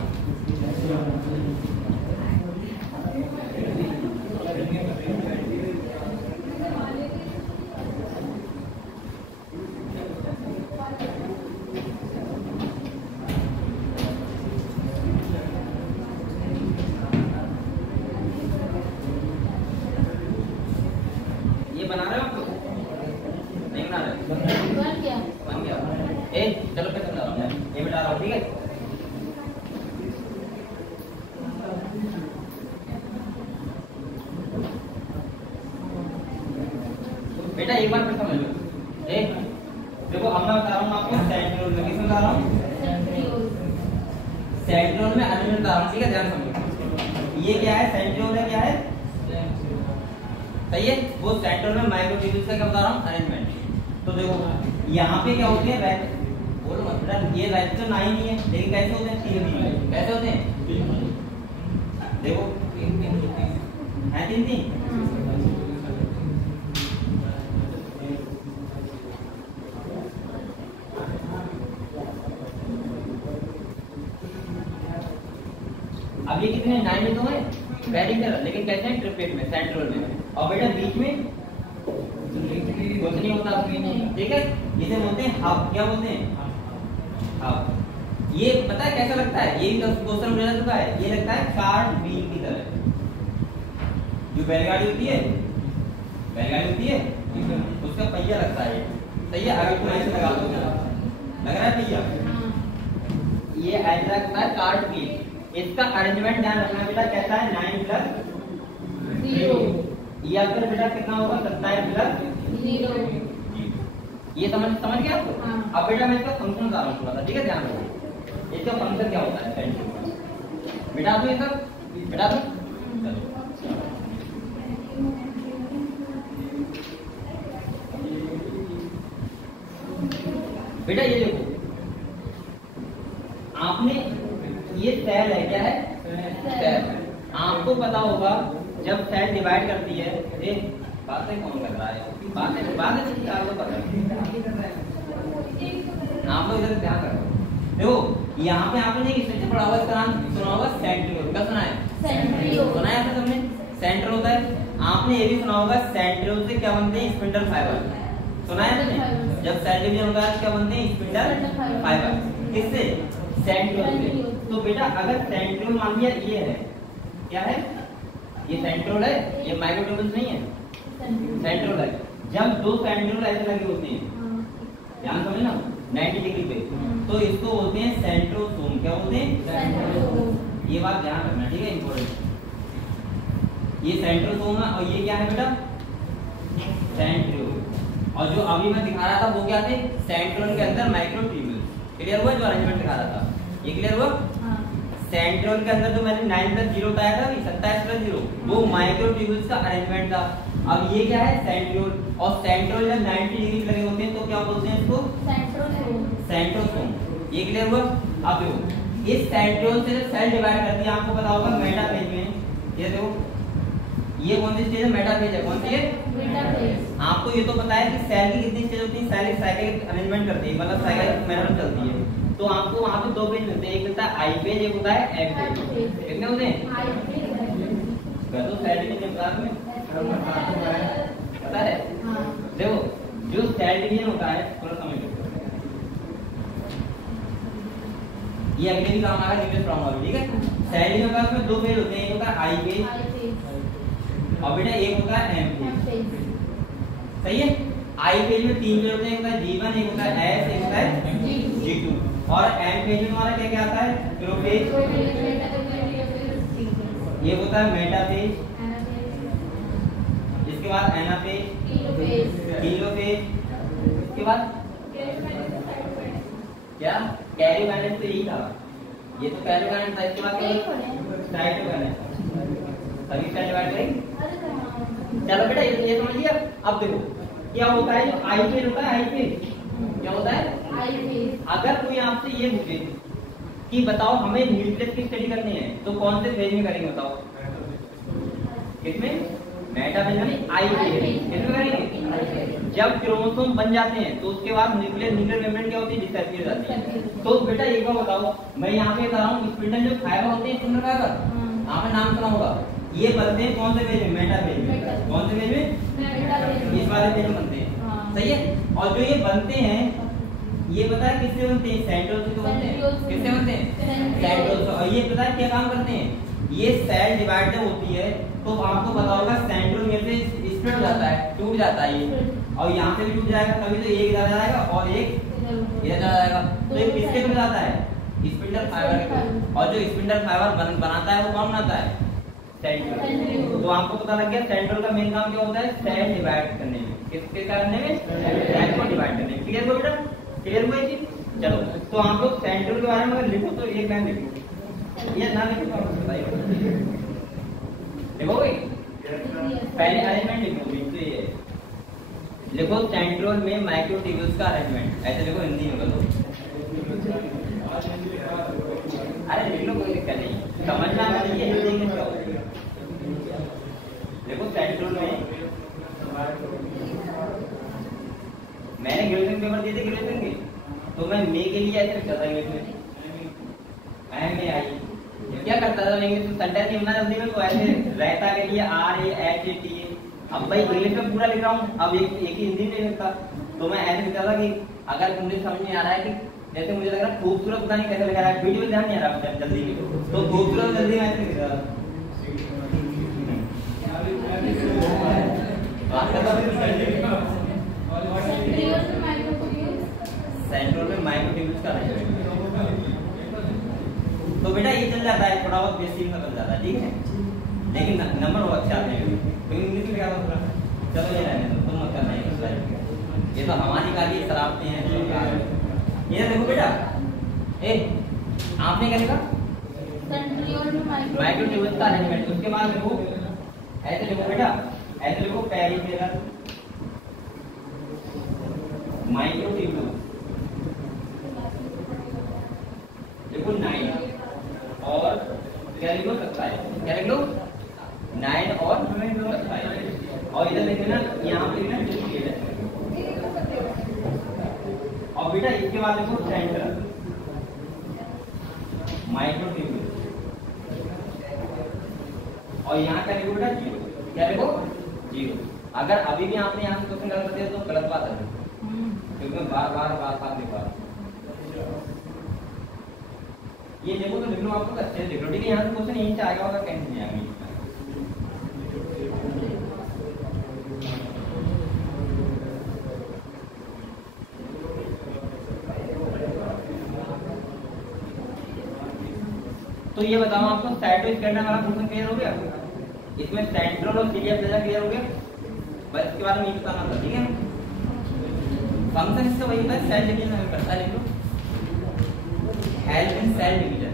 ये बना रहे हो आप लोग, नहीं बना रहे, बन गया, चलो फिर समझा रहा हूँ, ये बता रहा हूँ, ठीक है। बेटा एक बार फिर समझ लो, देखो अब मैं बता रहा हूँ आपको सेंट्रियोल में, किसमें बता रहा हूँ, सेंट्रियोल में अरेंजमेंट बता रहा हूँ, ठीक है, ध्यान समझो। ये क्या है, सेंट्रियोल है, क्या है, सही है। वो सेंट्रल में माइक्रोट्यूब्यूल्स का क्या बता रहा हूँ अरेंजमेंट। तो देखो यहाँ पे क्या होते हैं बोलो मत बेटा, ये रेड तो ना ही नहीं है, लेकिन कैसे होते हैं तीन, कैसे होते हैं देखो है तीन। अब ये कितने 9 तो है पेरिफेरल, लेकिन कैसे हैं ट्रिपेट में सेंट्रल में, और बेटा बीच में कुछ नहीं होता, ठीक है। इसे बोलते हैं हब, क्या बोलते हैं हब। ये पता है कैसा लगता है, ये क्वेश्चन मिल चुका है, ये लगता है कार्ड व्हील की तरह। जो बैलगाड़ी होती है उसका पहिया लगता है, सही है। अगर तुम ऐसे लगा दो, लग रहा है पहिया, ये ऐसा लगता है कार्ड व्हील। इसका अरेंजमेंट ध्यान रखना बेटा, कैसा है 9 + 0, ये अगर बेटा कितना होगा 27 + 0। ये समझ गया आपको? हाँ। अब बेटा मैं इसका फंक्शन बता रहा हूँ थोड़ा सा, ठीक है, ध्यान रखो। इसका फंक्शन क्या होता है सेंट्रल, बेटा तो ये सब बेटा तो बेटा ये देखो, आपने ये सेल है, क्या है सेल। आपको पता होगा जब सेल डिवाइड करती है, बातें कौन कर रहा है, बातें आप लोग इधर ध्यान रखो। देखो यहाँ पे आपने स्ट्रक्चर पढ़ा हुआ, इसका नाम सुना होगा सेंट्रियोल। क्या सुना है? सेंट्रियोल। सुना है आपने सबने? सेंट्रियोल होता है। आपने ये भी सुना होगा सेंट्रियोल से क्या बनते हैं स्पिंडल फाइबर, सुना है आपने? जब सेल डिवीजन होता है क्या बनते हैं स्पिंडल फाइबर, किससे? सेंट्रियोल से। तो बेटा अगर सेंट्रियोल मान लिया ये है, क्या है ये सेंट्रियोल है, ये माइक्रोट्यूब्यूल्स नहीं है, सेंट्रियोल है। जब दो सेंट्रियोल ऐसे लगे होते हैं, ध्यान समझना 90 डिग्री पे, तो इसको बोलते हैं सेंट्रोसोम। क्या बोलते हैं? ये बात ध्यान रखना, ठीक है, इंपॉर्टेंट। ये सेंट्रोसोम है और ये क्या है बेटा सेंट्रियोल। और जो अभी मैं दिखा रहा था वो क्या थे, सेंट्रियोल के अंदर माइक्रोट्यूब्यूल्स। क्लियर हुआ? जो अरेंजमेंट दिखा रहा था ये क्लियर हुआ? सेंट्रियोल के अंदर जो मैंने 9 + 0 बताया था, 27 + 0, वो माइक्रोट्यूब्यूल्स का अरेंजमेंट था। अब ये क्या है सेंट्रियोल, और सेंट्रियोल जब 90 डिग्री लगे होते हैं तो क्या बोलते हैं इसको? सेंट्रोसोम। ये क्लियर हुआ? अब देखो इस सेंट्रियोल से जब सेल डिवाइड करती है, आपको पता होगा मेटाफेज में, ये देखो ये कौन सी स्टेज है? मेटाफेज है। कौन सी है? मेटाफेज। आपको ये तो पता है कि सेल की कितनी स्टेज होती है, सेल एक साइकिल अरेंजमेंट करती है, मतलब साइकिल मैनर में चलती है। तो आपको वहां पे 2 पेज मिलते हैं, एक मिलता है आई पेज, एक होता है एफ पेज। कितने होते हैं? तो सेल डिवीजन पता है? देखो जो सेल डिवीजन होता है, थोड़ा समझ लो, ये अगले भी काम आएगा, न्यूक्लियस पढ़ाऊंगा, ठीक है। सेल डिवीजन का उसमें 2 पेज होते हैं, एक होता है आई पेज और बेटा एक होता है एम पेज, सही है। आई पेज में 3 पेज होते हैं, एक होता है G1, एक होता है S, एक होता है G2, और एम पेज में हमारा क्या क्या आता है? प्रोपेज, ये होता है मेटाफेज, इसके बाद एनाफेज, टेलोफेज, इसके बाद क्या कैरियोकाइनेसिस, तो यही था, ये तो कैरियोकाइनेसिस था। इसके बाद क्या? साइटोकाइनेसिस। सभी सेल डिवाइड करेंगे। चलो बेटा ये समझ लिया। अब देखो क्या होता है, जो आई पेज होता है, आई पेज क्या होता है? आई पेज। अगर कोई आपसे ये पूछे कि बताओ हमें न्यूक्लियस की स्टडी करनी है, तो कौन से फेज में करेंगे बताओ? किसमें? मेटाफेज में, आई पेज। किसमें करेंगे? जब क्रोमोसोम बन जाते हैं तो उसके बाद न्यूक्लियर मेम्ब्रेन क्या होती है? डिसएपियर जाती है। तो बेटा एक बार बताओ, मैं यहाँ पे बता रहा हूँ स्पिंडल जो फाइबर होते हैं, स्पिंडल फाइबर आपने नाम सुना होगा, ये बनते हैं कौन से पेज में? मेटाफेज में। कौन से पेज में? इस वाले पेज में बनते हैं, सही है। और जो ये बनते हैं, ये पता है किससे बनते हैं? सेंट्रियोल से बनते हैं। किससे बनते हैं? सेंट्रियोल से। और ये पता है क्या काम करते हैं? ये सेल डिवाइड जब होती है तो आपको पता होगा सेंट्रियोल में से स्प्लिट हो जाता है, टूट जाता है ये, और यहाँ से भी टूट जाएगा, तभी तो एक इधर जाएगा और एक इधर जाएगा। तो ये किसके टूट जाता है? स्पिंडल फाइबर के। और जो स्पिंडल फाइबर बनाता है वो कौन बनाता है? सेंट्रियोल। तो आपको पता लग गया सेंट्रियोल का मेन काम क्या होता है? सेल डिवाइड करने में। किसके करने में? सेल को डिवाइड करने में। क्लियर हुआ बेटा? क्लियर हुआ ये? चलो तो आप लोग सेंट्रियोल के बारे में अगर लिखो तो एक लाइन लिखो, ये ना लिखो तो बताइए, देखो भाई पहले अरेंजमेंट लिखो, तो ये लिखो सेंट्रोल में माइक्रोट्यूब्यूल्स का अरेंजमेंट, ऐसे लिखो हिंदी में कर दो। अरे लिख लो, कोई दिक्कत नहीं, समझना चाहिए हिंदी में क्या होता है। देखो सेंट्रोल में मैंने ग्रेजुएशन पेपर दिए थे ग्रेजुएशन के, तो मैं मे के लिए ऐसे लिखता था इंग्लिश में, में आई क्या करता था इंग्लिश में सेंटेंस नहीं बना जल्दी में, तो ऐसे रहता के लिए RAHT। अब भाई इंग्लिश में पूरा लिख रहा हूँ, अब एक ही हिंदी में लिखता, तो मैं ऐसे लिखता था कि अगर मुझे समझ में आ रहा है कि जैसे मुझे लग रहा है खूबसूरत, पता नहीं कैसे लग रहा है, वीडियो में ध्यान नहीं आ रहा जल्दी में, तो खूबसूरत जल्दी में ऐसे लिख रहा था। सेंट्रोल में माइक्रोट्यूब्यूल्स का अरेंजमेंट, तो बेटा ये चल जाता है, थोड़ा बहुत बेसिक में चल जाता है, ठीक है, लेकिन नंबर बहुत अच्छे आते हैं, तो इंग्लिश में क्या होगा, चलो ये रहने दो, तुम मत करना ये तो हमारी काली शरारतें हैं। ये देखो बेटा, आपने क्या लिखा, माइक्रोट्यूब्यूल्स का अरेंजमेंट, उसके बाद देखो ऐसे लिखो बेटा, ऐसे लिखो पेरिफेरल माइक्रोट्यूब्यूल्स, देखो 9 और क्या लिख लो 27, क्या लिख लो 9 और 27, और इधर लिखना यहाँ पे लिखना न्यूक्लियस, और बेटा इसके बाद देखो सेंट्रल माइक्रोट्यूब्यूल्स, और यहाँ क्या लिखो बेटा 0, क्या लिखो 0। अगर अभी भी आपने यहाँ से क्वेश्चन गलत दिया तो गलत बात है, क्योंकि बार बार लिखा ये देखो, तो लिख लो, आपको अच्छे लिख लो, ठीक है, यहाँ से क्वेश्चन यहीं से आएगा होगा, कहीं नहीं आएगा। तो ये बताओ आपको साइटोस्केलेटन वाला क्वेश्चन क्लियर हो गया, इसमें सेंट्रल और सीलिया प्लेजा क्लियर हो गया, बस इसके बारे में ये बताना था, ठीक है। फंक्शन इसका वही है, सेल डिवीजन हमें करता है, लिख लो हेल्प इन सेल डिवीजन,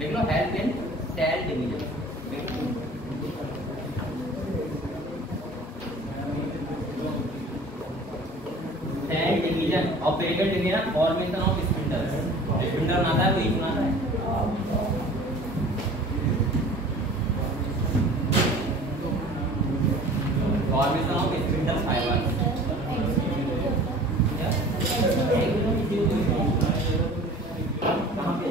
लिख लो help in cell division, cell division और peripheral division, formation of spindles, spindle बनाता है, वही बनाता है। फॉर्मेशन ऑफ स्पिंडल फाइबर, कहाँ पे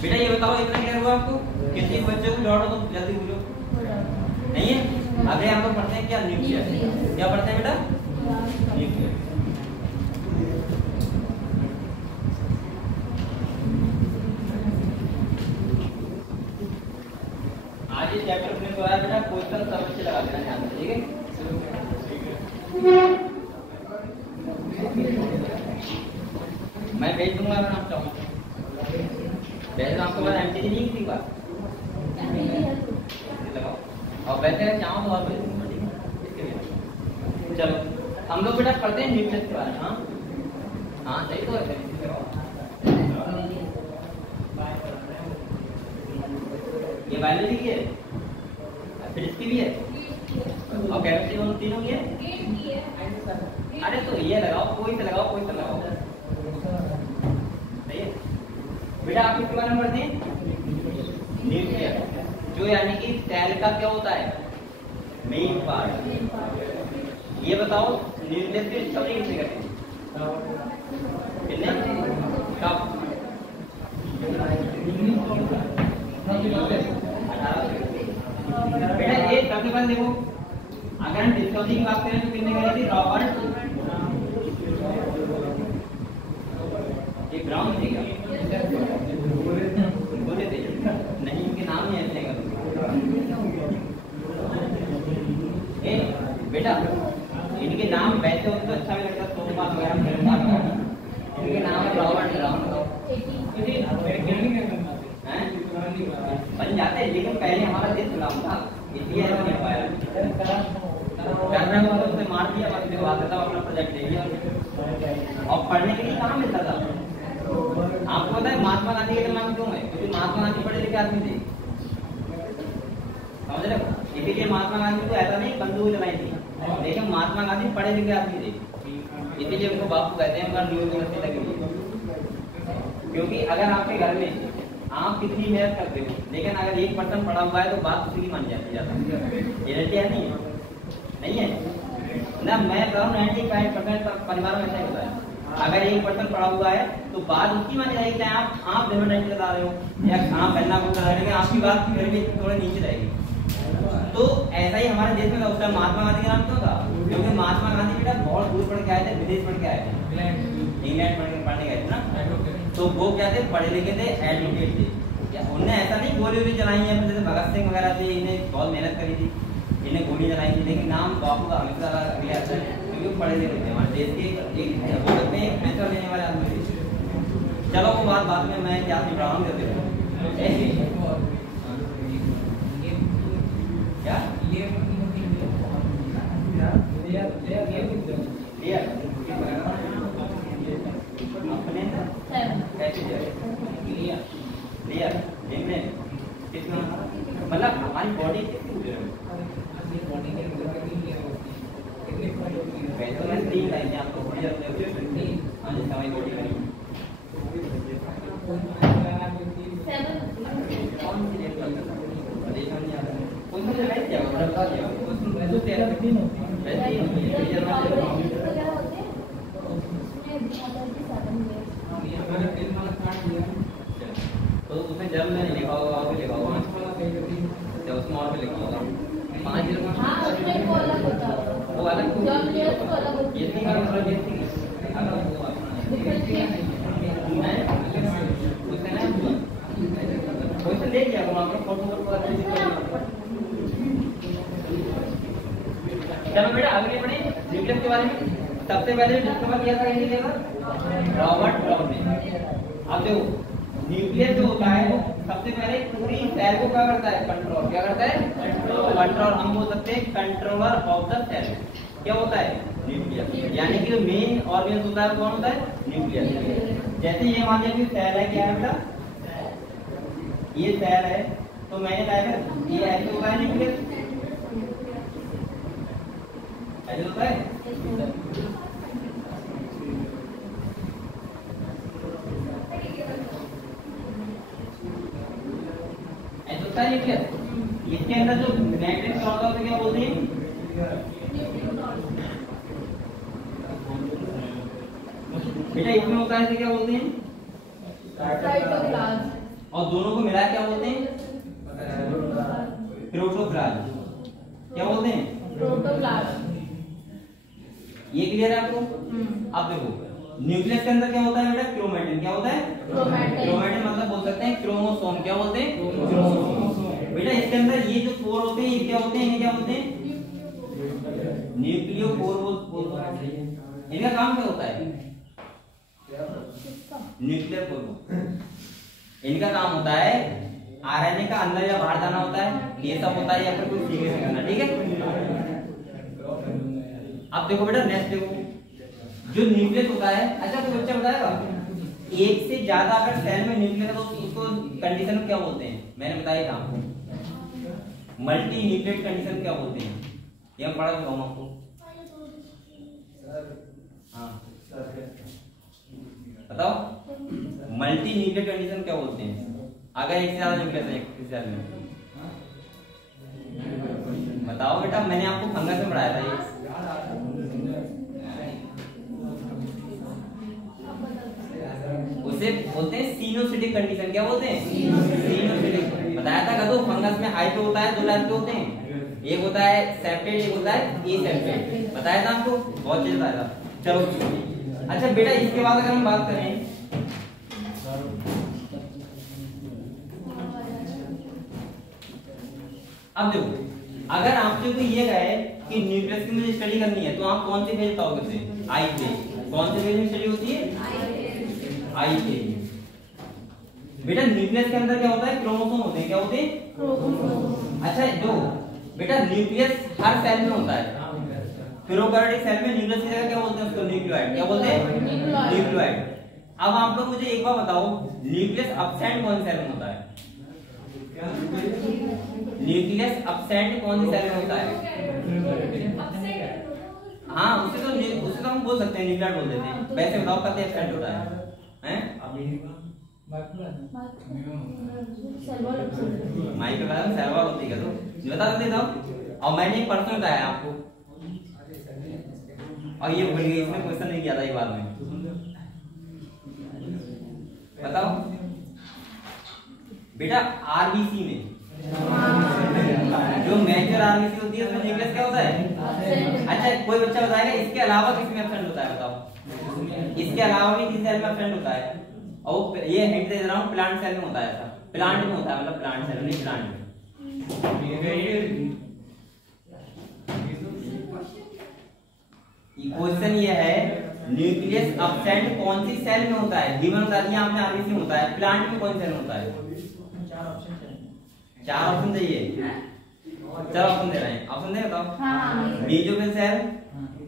बेटा ये बताओ, इतना क्लियर हुआ आपको? किसी बच्चे को डाउट हो तो जल्दी बोलो, नहीं है? अगले हम लोग पढ़ते हैं क्या, न्यूक्लियस, क्या पढ़ते हैं बेटा, न्यूक्लियस। आज ये चैप्टर अपने को आया बेटा, क्वेश्चन सब बच्चे लगा देना ध्यान से, ठीक है। मैं भेज दूंगा अगर आप चाहो, वैसे आपके पास एमटीजी नहीं किसी बात लगाओ, और वैसे चाहो तो और भेज दूंगा, ठीक है, इसके लिए। चलो हम लोग बेटा पढ़ते हैं न्यूक्लियस के बारे में। हाँ हाँ सही तो है, ये बायोलॉजी की है, फिजिक्स की भी है, और केमिस्ट्री तीनों की है। अरे तो ये लगाओ, कोई से लगाओ, कोई से लगाओ, सही है बेटा। आप इसके बारे में पढ़ते हैं न्यूक्लियस, जो यानी कि सेल का क्या होता है, मेन पार्ट। ये बताओ न्यूक्लियस की डिस्कवरी किसने करी, किसने, कब, बेटा ये सबसे पहले देखो, अगर हम डिस्कवरी की बात करें तो किसने करी थी, रॉबर्ट, ये ब्राउन थे क्या, बोले थे नहीं, इनके नाम ही ऐसे हैं बेटा, इनके नाम वैसे होते तो अच्छा भी लगता सोमवार वगैरह मेरे पास इनके नाम है रॉबर्ट ब्राउन। बन जाते हैं लेकिन पहले हमारा देश गुलाम था इसलिए ऐसा नहीं पाया। करने वालों से मार दिया बस जो आता था अपना प्रोजेक्ट दे दिया और पढ़ने के लिए कहाँ मिलता था। आपको पता है महात्मा गांधी के नाम क्यों है? क्योंकि महात्मा गांधी पढ़े लिखे आदमी थे, समझ रहे हो? इसीलिए महात्मा गांधी को ऐसा नहीं बंदूक चलाई थी, लेकिन महात्मा गांधी पढ़े लिखे आदमी थे, इसीलिए उनको बापू कहते हैं। उनका न्यूज यूनिवर्सिटी लगी हुई। क्योंकि अगर आपके घर में आप कितनी मेहनत करते हो लेकिन अगर 1% पढ़ा हुआ है तो बात उसी की मान जाती है। नहीं है ना, मैं कहूँ 95% परिवारों में ऐसा होता है। अगर 1% पढ़ा हुआ है तो बात उसकी मानी जाएगी, चाहे आप डेवलपमेंट बता रहे हो या आप पहलना को बता रहे हो, आपकी बात फिर भी थोड़े नीचे रहेगी। तो ऐसा ही हमारे देश में उसका महात्मा गांधी का नाम क्यों था? क्योंकि महात्मा गांधी बेटा बहुत दूर पढ़ के आए थे, विदेश पढ़ के आए थे, इंग्लैंड पढ़ने गए थे ना। तो वो क्या थे? पढ़े लिखे थे, एडवोकेट थे। उन्होंने ऐसा नहीं गोली वोली चलाई है, जैसे भगत सिंह वगैरह थे, इन्हें बहुत मेहनत करी थी, इन्हें गोली चलाई थी, लेकिन नाम बापू का हमेशा अगले आता है क्योंकि पढ़े लिखे थे। हमारे देश के एक फैसला लेने वाले आदमी थे। चलो वो बात बाद में मैं क्या निपटाऊँ करते हैं क्या अपने मतलब हमारी बॉडी आपको हमारी बॉडी तो उसमें जब मैंने लिखा होगा और भी लिखा होगा उसमें और भी लिखा होगा 5 वो अलग ये थी का मतलब ये थी उसने ना कोई ले लिया वो आपका फोटो को अच्छे से। चलो बेटा आगे बढ़े न्यूक्लियस के बारे में। सबसे पहले डिस्कवर किया था किसने? रॉबर्ट ब्राउन ने। अब देखो न्यूक्लियस जो होता है वो सबसे पहले पूरी सेल को क्या करता है? कंट्रोल। क्या करता है? कंट्रोल। हम बोल सकते हैं कंट्रोलर ऑफ द सेल। क्या होता है? न्यूक्लियस। यानी कि जो मेन ऑर्गन होता है कौन होता है? न्यूक्लियस। जैसे ये मान लीजिए सेल है, क्या है बेटा? ये सेल है तो मैंने कहा ये ऐसे होता है न्यूक्लियस, ऐसे होता है। इसके अंदर जो मैट्रिक्स होता है क्या बोलते हैं? बेटा इसमें होता है क्या बोलते हैं? और दोनों को मिला क्या बोलते हैं? प्रोटोप्लाज्म। क्या बोलते हैं? प्रोटोप्लाज्म। ये क्लियर है आपको? अब देखो न्यूक्लियस के अंदर क्या होता है बेटा? क्रोमैटिन। क्या होता है? क्रोमैटिन मतलब बोल सकते हैं क्रोमोसोम। क्या बोलते हैं? क्रोमोसोम। बेटा इसके अंदर ये जो पोर होते हैं ये क्या होते हैं? इन्हें क्या बोलते हैं? न्यूक्लियोपोर। इनका काम क्या होता है? Nuclear pore. इनका काम होता है आरएनए का अंदर या बाहर जाना होता है, ये सब होता है, या फिर कुछ सीक्रेशन करना। ठीक है। अब देखो बेटा नेक्स्ट देखो जो न्यूक्लियस होता है। अच्छा तो बच्चा बताएगा एक से ज्यादा अगर सेल में न्यूक्लियस है तो उसको कंडीशन क्या बोलते हैं? मैंने बताया था आपको मल्टी न्यूक्लियेट कंडीशन क्या बोलते हैं? ये हम पढ़ा चुका हूं आपको। हाँ बताओ मल्टी न्यूक्लियेट कंडीशन क्या बोलते हैं? अगर एक से ज्यादा न्यूक्लियस है एक सेल में। बताओ बेटा, मैंने आपको फंगस में पढ़ाया था ये। उसे बोलते हैं सिनोसिटिक कंडीशन। क्या बोलते हैं? सिनोसिटिक। बताया था कदो फंगस में हाइट होता है, 2 टाइप के होते हैं, एक होता है सेप्टेट, एक होता है एसेप्टेट। बताया था आपको, बहुत चीज बताया था। चलो अच्छा बेटा इसके बाद अगर हम बात करें अब देखो अगर आपसे कोई ये कहे कि न्यूक्लियस की मुझे स्टडी करनी है, तो आप कौन सी फेज बताओगे उसे? I phase. कौन सी फेज में स्टडी होती है? I phase. बेटा न्यूक्लियस के अंदर क्या होता है? क्रोमोसोम होते हैं। क्या होते हैं? क्रोमोसोम। अच्छा जो बेटा न्यूक्लियस हर सेल में होता है, प्रोकैरियोटिक सेल में न्यूक्लियस की जगह क्या बोलते हैं उसको? न्यूक्लियोइड। क्या बोलते हैं? न्यूक्लियोइड। अब आप लोग मुझे एक बार बताओ, न्यूक्लियस एब्सेंट कौन सेल में होता है? न्यूक्लियस एब्सेंट कौन सी सेल में होता है? हाँ उसे तो हम बोल सकते हैं, न्यूक्लियोइड बोल देते हैं। वैसे बताओ कब एब्सेंट होता है? हैं? माइक्रोप्लाज्म सेल वॉल होती है। तो बता देता हूँ। और मैंने एक प्रश्न बताया आपको, और ये भूल गई, इसमें क्वेश्चन नहीं किया था ये बार में। बताओ बेटा, आरबीसी में जो मैच्योर आरबीसी होती है उसमें न्यूक्लियस क्या होता है? अच्छा कोई बच्चा बताएगा इसके अलावा किस में एब्सेंट होता है? बताओ इसके अलावा भी किस सेल में एब्सेंट होता है? और ये हिंट दे रहा हूँ, प्लांट सेल में होता है। ऐसा प्लांट में होता है, मतलब प्लांट सेल नहीं, प्लांट में। क्वेश्चन ये है, न्यूक्लियस एब्सेंट कौन सी सेल में होता है? गिवन बता दिया आपने, आरबीसी में होता है। प्लांट में कौन सेल में होता है? चार ऑप्शन चाहिए। चलो ऑप्शन दे रहे हैं, ऑप्शन दे बताओ। बीजोफिल सेल।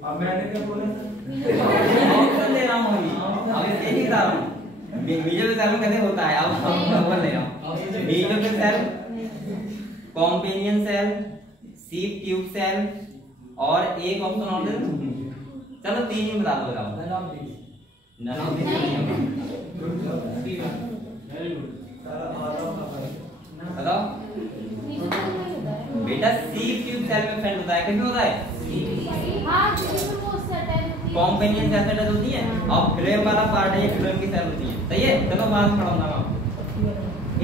अब मैंने क्या बोला? ऑप्शन दे रहा हूँ अभी इसके नहीं बता रहा हूँ। बीजोफिल सेल में कैसे होता है? अब बोल रहा हूँ। बीजोफिल cell, companion cell, sieve tube cell, और एक ऑप्शन और दे दूं? चलो तीन ही बता दो। बताओ बेटा, सीप ट्यूब सेल में एब्सेंट होता है। किसमें होता है? कॉम्पेनियन सेल अटैच होती है, और फ्लोएम वाला पार्ट है, फ्लोएम की सेल होती है। सही है? चलो बाद में पढ़ाऊंगा आपको।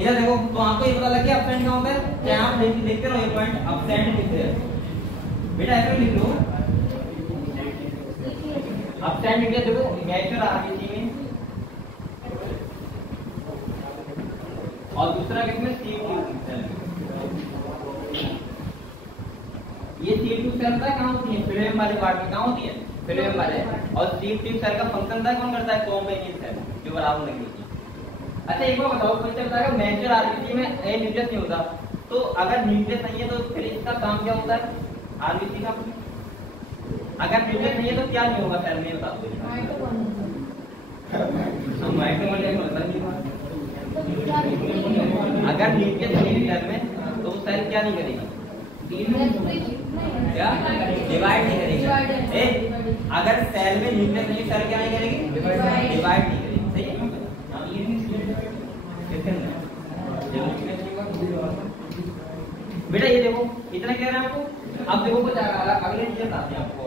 इधर देखो, तो आपको ये पता लग गया एब्सेंट कहाँ होता है? क्या आप देखते रहो ये पॉइंट, एब्सेंट लिखते हैं बेटा, ऐसे लिख लो। एब्सेंट निकले देखो मैच्योर आरबीसी में, और दूसरा किसमें? सीप ट्यूब सेल। ये सीप ट्यूब सेल का कहाँ होती है? फ्लोएम वाले पार्ट में। कहाँ होती है? फ्लोएम वाले। और सीप ट्यूब सेल का फंक्शन था कौन करता है? कॉम्पेनियन सेल, जो बराबर लगी होती है। अच्छा एक बार बताओ, कोई बताएगा मैच्योर आरबीसी में ए न्यूक्लियस नहीं होता, तो अगर न्यूक्लियस नहीं है तो फिर इसका काम क्या होता है? आरबीसी का अगर न्यूक्लियस नहीं है तो क्या नहीं होगा सेल में? बता दो। अगर न्यूक्लियस नहीं है सेल में तो सेल क्या नहीं करेगी? क्या? डिवाइड नहीं करेगी। अगर सेल में न्यूक्लियस नहीं, सेल क्या नहीं करेगी? डिवाइड नहीं करेगी। सही है? बेटा ये देखो, इतना कह रहे हैं आपको। अब देखो कुछ अगले चीजें बताते हैं आपको।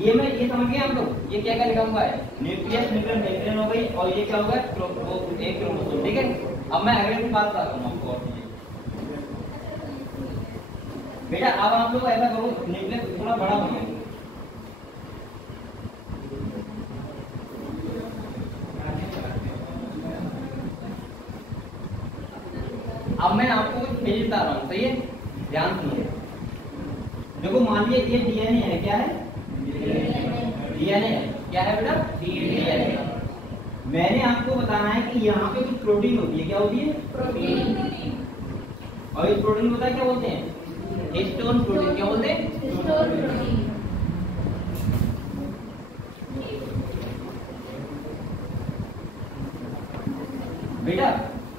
ये समझ गए आप लोग? ये क्या क्या लिखा हुआ है? न्यूक्लियस, न्यूक्लियर मेम्ब्रेन हो गई, और ये क्या होगा? एक क्रोमोसोम। ठीक है? अब मैं अगले दिन बात बताता हूँ आपको। बेटा अब आप लोग ऐसा करो, न्यूक्लियस थोड़ा बड़ा हो गया। अब मैं आपको कुछ फेज बता रहा हूँ। सही है? ध्यान सुनिए। देखो मान लीजिए ये डीएनए है। क्या है? डीएनए है। क्या है बेटा? डीएनए। मैंने आपको बताना है कि यहाँ पे कुछ प्रोटीन होती है। क्या होती है? प्रोटीन। और इस प्रोटीन को क्या बोलते हैं? Histone protein. क्या बोलते हैं? Histone protein. बेटा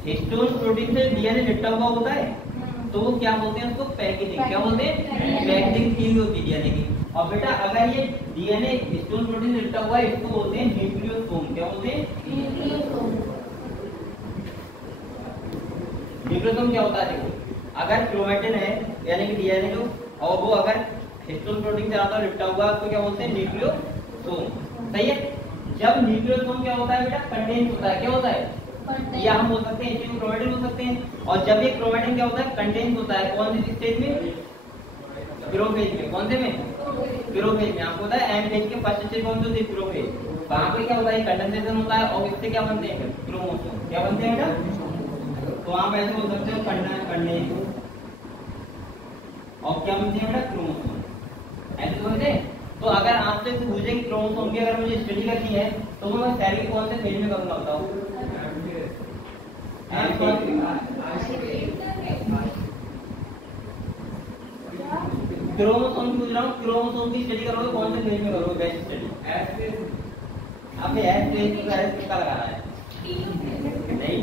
हिस्टोन प्रोटीन से डीएनए लिपटा हुआ होता है, तो वो क्या बोलते हैं उसको? पैकेजिंग। क्या बोलते हैं? पैकेजिंग की होती है डीएनए की। और बेटा अगर ये डीएनए हिस्टोन प्रोटीन से लिपटा हुआ है, इसको बोलते हैं न्यूक्लियोसोम। क्या बोलते हैं? न्यूक्लियोसोम। न्यूक्लियोसोम क्या होता है? देखो अगर क्रोमैटिन है यानी कि डीएनए जो, और वो अगर हिस्टोन प्रोटीन से ज्यादा लिपटा हुआ है, उसको क्या बोलते हैं? न्यूक्लियोसोम। सही है? जब न्यूक्लियोसोम क्या होता है बेटा? कंडेंस होता है। क्या होता है? या हम बोल सकते हैं इसको क्रोमैटिन बोल सकते हैं। और जब ये क्रोमैटिन क्या होता है? कंडेंस होता है। कौन सी स्टेज में? प्रोफेज में। कौन से में? प्रोफेज में। आपको पता है एम फेज के फर्स्ट स्टेज कौन सी होती है? प्रोफेज। वहां पे क्या होता है? कंडेंसेशन होता है, और इससे क्या बनते हैं? क्रोमोसोम। क्या बनते हैं बेटा? तो आप ऐसे बोल सकते हो कंडेंस, और क्या बनते हैं बेटा? क्रोमोसोम। ऐसे समझते हैं? तो अगर आपसे पूछे कि क्रोमोसोम की अगर मुझे स्टडी करनी है तो मैं सेल के कौन से फेज में करूंगा बताओ? क्रोमोसोम की पूछ रहा हूँ, क्रोमोसोम की स्टडी करोगे कौन से फेज में करोगे बेस्ट स्टडी? आपने एस फेज का किसका लगा रहा है? नहीं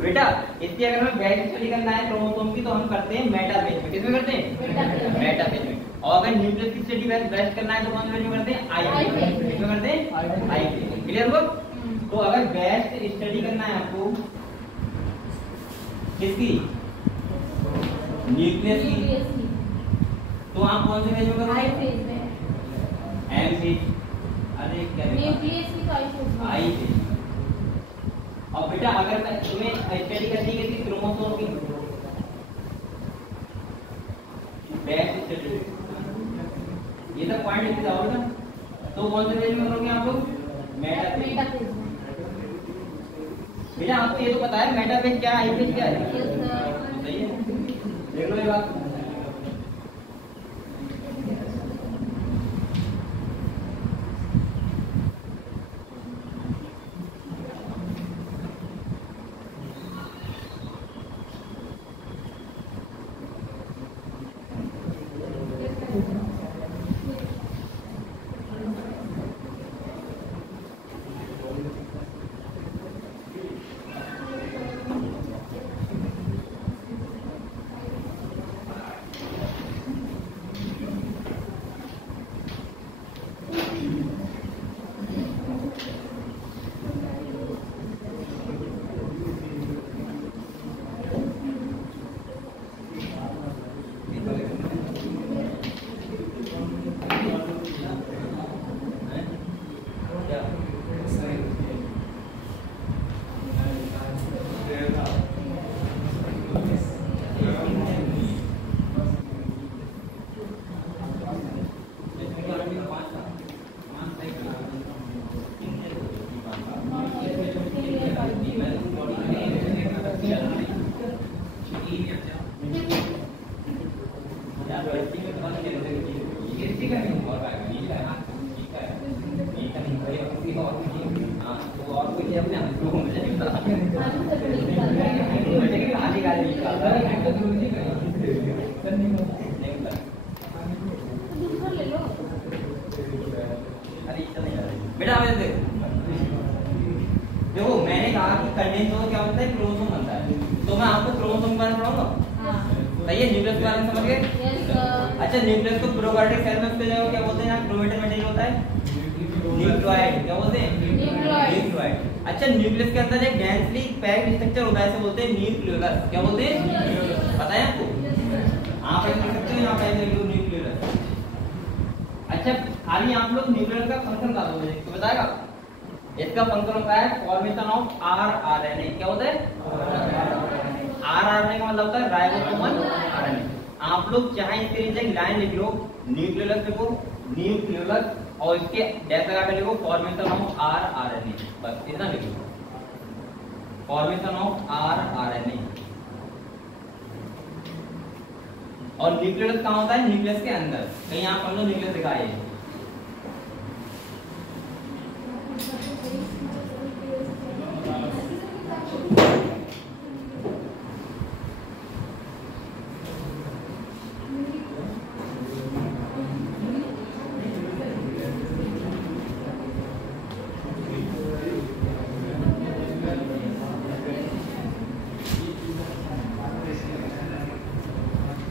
बेटा इसकी अगर हमें बेस्ट स्टडी करना है क्रोमोसोम की तो हम करते हैं मेटाफेज में। किसमें करते हैं? मेटाफेज में। और अगर न्यूक्लियस की स्टडी बेस्ट करना है तो कौन से फेज में करते हैं? आई फेज में। किसमें करते हैं? I phase. क्लियर हुआ? तो अगर बेस्ट स्टडी करना है आपको किसकी? न्यूक्लियस की, तो आप कौन से फेज में करोगे? आई फेज में। M phase. अरे क्या न्यूक्लियस की तो आई फेज। और बेटा अगर मैं तुम्हें स्टडी करनी है कि क्रोमोसोम की बेस्ट स्टडी, ये सब पॉइंट लिख जाओगे ना, तो कौन से फेज में करोगे आप लोग? मेटाफेज में। बेटा आपको ये तो पता है मेटाफेज क्या है, आई फेज क्या है? सही है, देख लो ये बात। बेटा देखो मैंने कहा कि कंडेंस होकर क्या बनता है? क्रोमोसोम बनता है। तो मैं आपको क्रोमोसोम के बारे में पढ़ाऊंगा। सही है? न्यूक्लियस के बारे में समझ गए? अच्छा न्यूक्लियस को प्रोकार्योटिक सेल में उसके जगह क्या बोलते हैं? क्रोमेटिन मटेरियल होता है न्यूक्लियोइड। क्या बोलते हैं? न्यूक्लियोइड। अच्छा न्यूक्लियस के अंदर एक डेंसली पैक्ड स्ट्रक्चर होता है, इसे बोलते हैं न्यूक्लियोलस। क्या बोलते हैं? पता है आपको? आप ऐसे लिख सकते हो, यहाँ पे ऐसे लिख दो न्यूक्लियोलस। अच्छा खाली आप लोग न्यूक्लियोलस का फंक्शन बता दो मुझे, तो बताएगा? इसका फंक्शन होता है फॉर्मेशन ऑफ आरआरएनए। क्या होता है? आरआरएनए का मतलब होता है राइबोसोमल आरएनए। आप लोग चाहे इसके नीचे एक लाइन लिख लो, न्यूक्लियोलस लिखो, न्यूक्लियोलस, और इसके डैश लगा कर लिखो फॉर्मेशन ऑफ आरआरएनए। बस इतना लिखो, फॉर्मेशन ऑफ आरआरएनए। और न्यूक्लियोलस कहाँ होता है? न्यूक्लियस के अंदर। कहीं आप हम लोग न्यूक्लियस दिखाए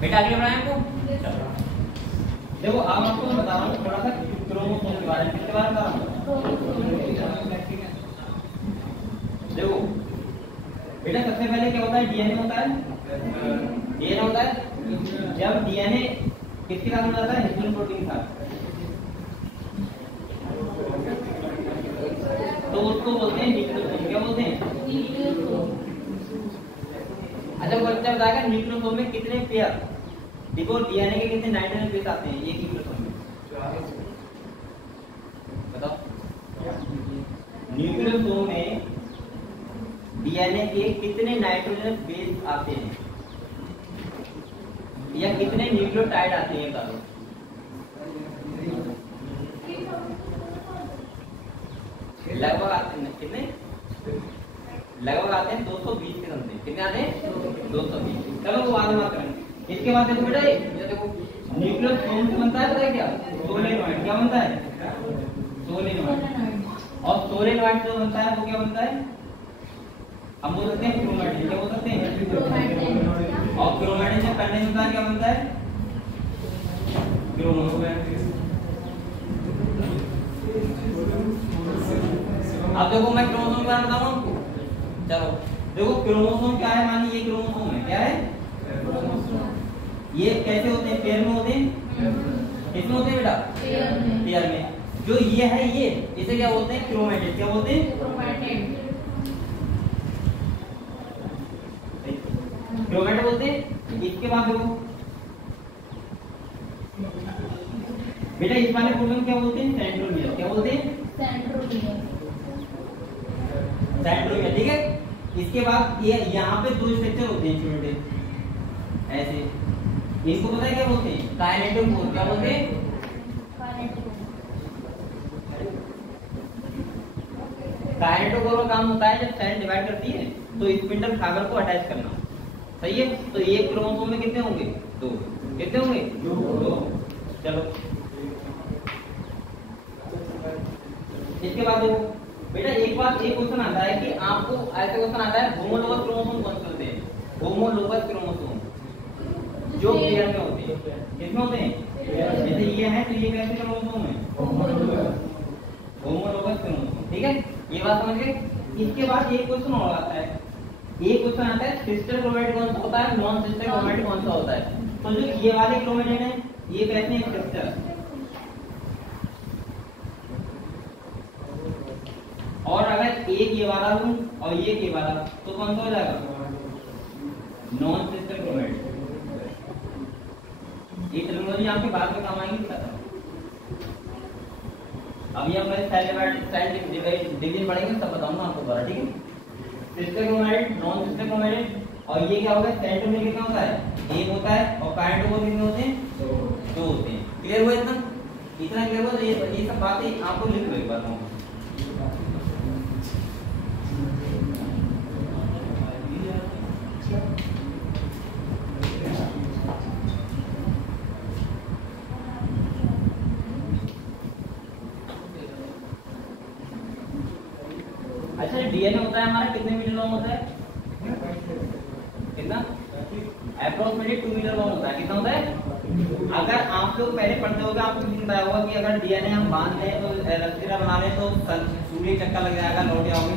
बेटा आगे बढ़ाएं आपको। देखो अब आपको मैं बता रहा हूँ थोड़ा सा क्रोमोसोम के बारे में। किसके बारे में बता रहा हूँ? देखो बेटा सबसे पहले क्या होता है? डीएनए होता है। डीएनए होता है। जब डीएनए किसके साथ मिलता है? हिस्टोन प्रोटीन के साथ, तो उसको बोलते हैं न्यूक्लियोसोम। क्या बोलते हैं? अच्छा वो बच्चा बताएगा न्यूक्लियोसोम में कितने पेयर? देखो डीएनए के कितने नाइट्रोजन बेस आते हैं एक न्यूक्लियोसोम में? बताओ। न्यूक्लियोसोम में डीएनए के कितने नाइट्रोजन बेस आते हैं? या कितने न्यूक्लियोटाइड आते हैं बता दो। लगभग आते हैं कितने, लगभग आते हैं 220 के समथिंग। कितने आते हैं 220। चलो वो आगे बात करेंगे। इसके बाद देखो बेटा, ये देखो न्यूक्लियोसोम से बनता है, पता है क्या, सोलेनॉइड। क्या बनता है, सोलेनॉइड। और सोलेनॉइड जो बनता है वो क्या बनता है, हम बोल सकते हैं क्रोमैटिन। क्या बोल सकते हैं, और क्रोमैटिन से कंडेंस होता है, क्या बनता है, क्रोमोसोम। अब देखो मैं क्रोमोसोम के बारे में बताऊं आपको। चलो देखो क्रोमोसोम क्या है, मानिए ये क्रोमोसोम है, क्या है, ये कैसे होते हैं, पेयर में होते हैं, किसमें होते हैं बेटा, पेयर में। जो ये है ये, इसे क्या बोलते हैं, क्रोमैटिड। क्या बोलते हैं, क्रोमैटिड बोलते हैं। इसके बाद देखो बेटा, इस वाले प्रोटीन क्या बोलते हैं, सेंट्रोमियर। क्या बोलते हैं, सेंट्रोमियर। ठीक है। इसके बाद ये यहाँ पे दो स्ट्रक्चर होते हैं छोटे ऐसे, इनको पता है क्या बोलते हैं, काइनेटोकोर। क्या बोलते हैं, काइनेटोकोर का काम होता है जब सेल डिवाइड करती है तो स्पिंडल फाइबर को अटैच करना। सही है। तो एक क्रोमोसोम में कितने होंगे, दो। कितने होंगे, दो। चलो इसके बाद देखो बेटा, एक बात, एक क्वेश्चन आता है कि आपको ऐसे क्वेश्चन आता है, होमोलोगस क्रोमोसोम कौन से होते हैं, होमोलोगस क्रोमोसोम जो पेयर में होते हैं। किसमें होते हैं, जैसे ये है तो ये कैसे क्रोमोसोम है, होमोलोगस क्रोमोसोम। ठीक है, ये बात समझ गए। इसके बाद एक क्वेश्चन और आता है, एक क्वेश्चन आता है सिस्टर क्रोमैटिड कौन सा होता है, नॉन सिस्टर क्रोमैटिड कौन सा होता है। तो जो ये वाले क्रोमैटिड है ये कहते हैं सिस्टर, और अगर एक ये वाला लूं और ये वाला तो कौन सा हो जाएगा, नॉन सिस्टर क्रोमैटिड। ये टर्मिनोलॉजी आपके बाद में काम आएगी। अभी हम सेल डिवीजन पढ़ेंगे तब बताऊंगा आपको दोबारा। ठीक है, sister chromatid, non sister chromatid, और ये क्या होगा, सेंट्रोमियर कितना होता है, एक होता है, और काइनेटोकोर कितने होते हैं, दो होते हैं। क्लियर हुआ इतना, इतना क्लियर हुआ। ये सब बातें आपको लिख लो एक बार। अच्छा, डीएनए होता है हमारा कितने मीटर लॉन्ग होता है, कितना, अप्रोक्सीमेटली 2 मीटर लॉन्ग होता है। कितना होता है, अगर आप लोग पहले पढ़ते होगा आपको किसी बताया होगा कि अगर डीएनए हम बांध लें तो रस्सीरा बना लें तो सूर्य चक्कर लग जाएगा, लौट जाओगे।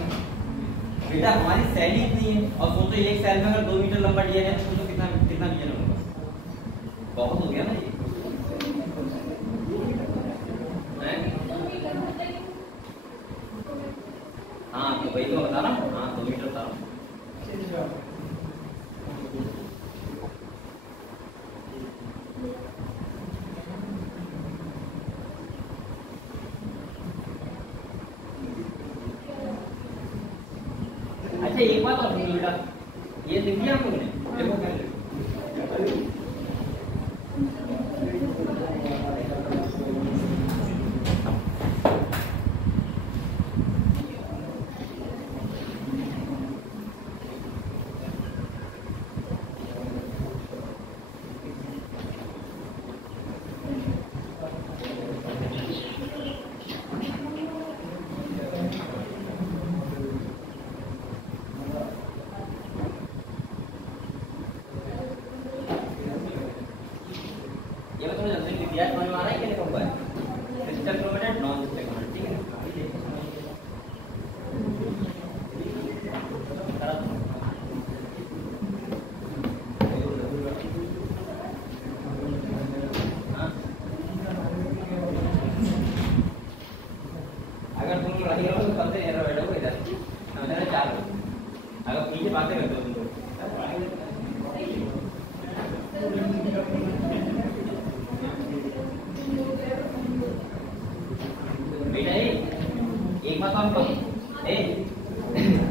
बेटा हमारी सेल ही इतनी है, और सोचो एक सेल में अगर 2 मीटर लंबा डीएनए है तो कितना कितना डीएनए होगा, बहुत हो गया ना ये। हाँ तो वही तो बता रहा हूँ, हाँ 2 मीटर बता रहा हूँ। अच्छा एक बात और सुनिए बेटा, ये लिख दिया हम लोगों ने, देखो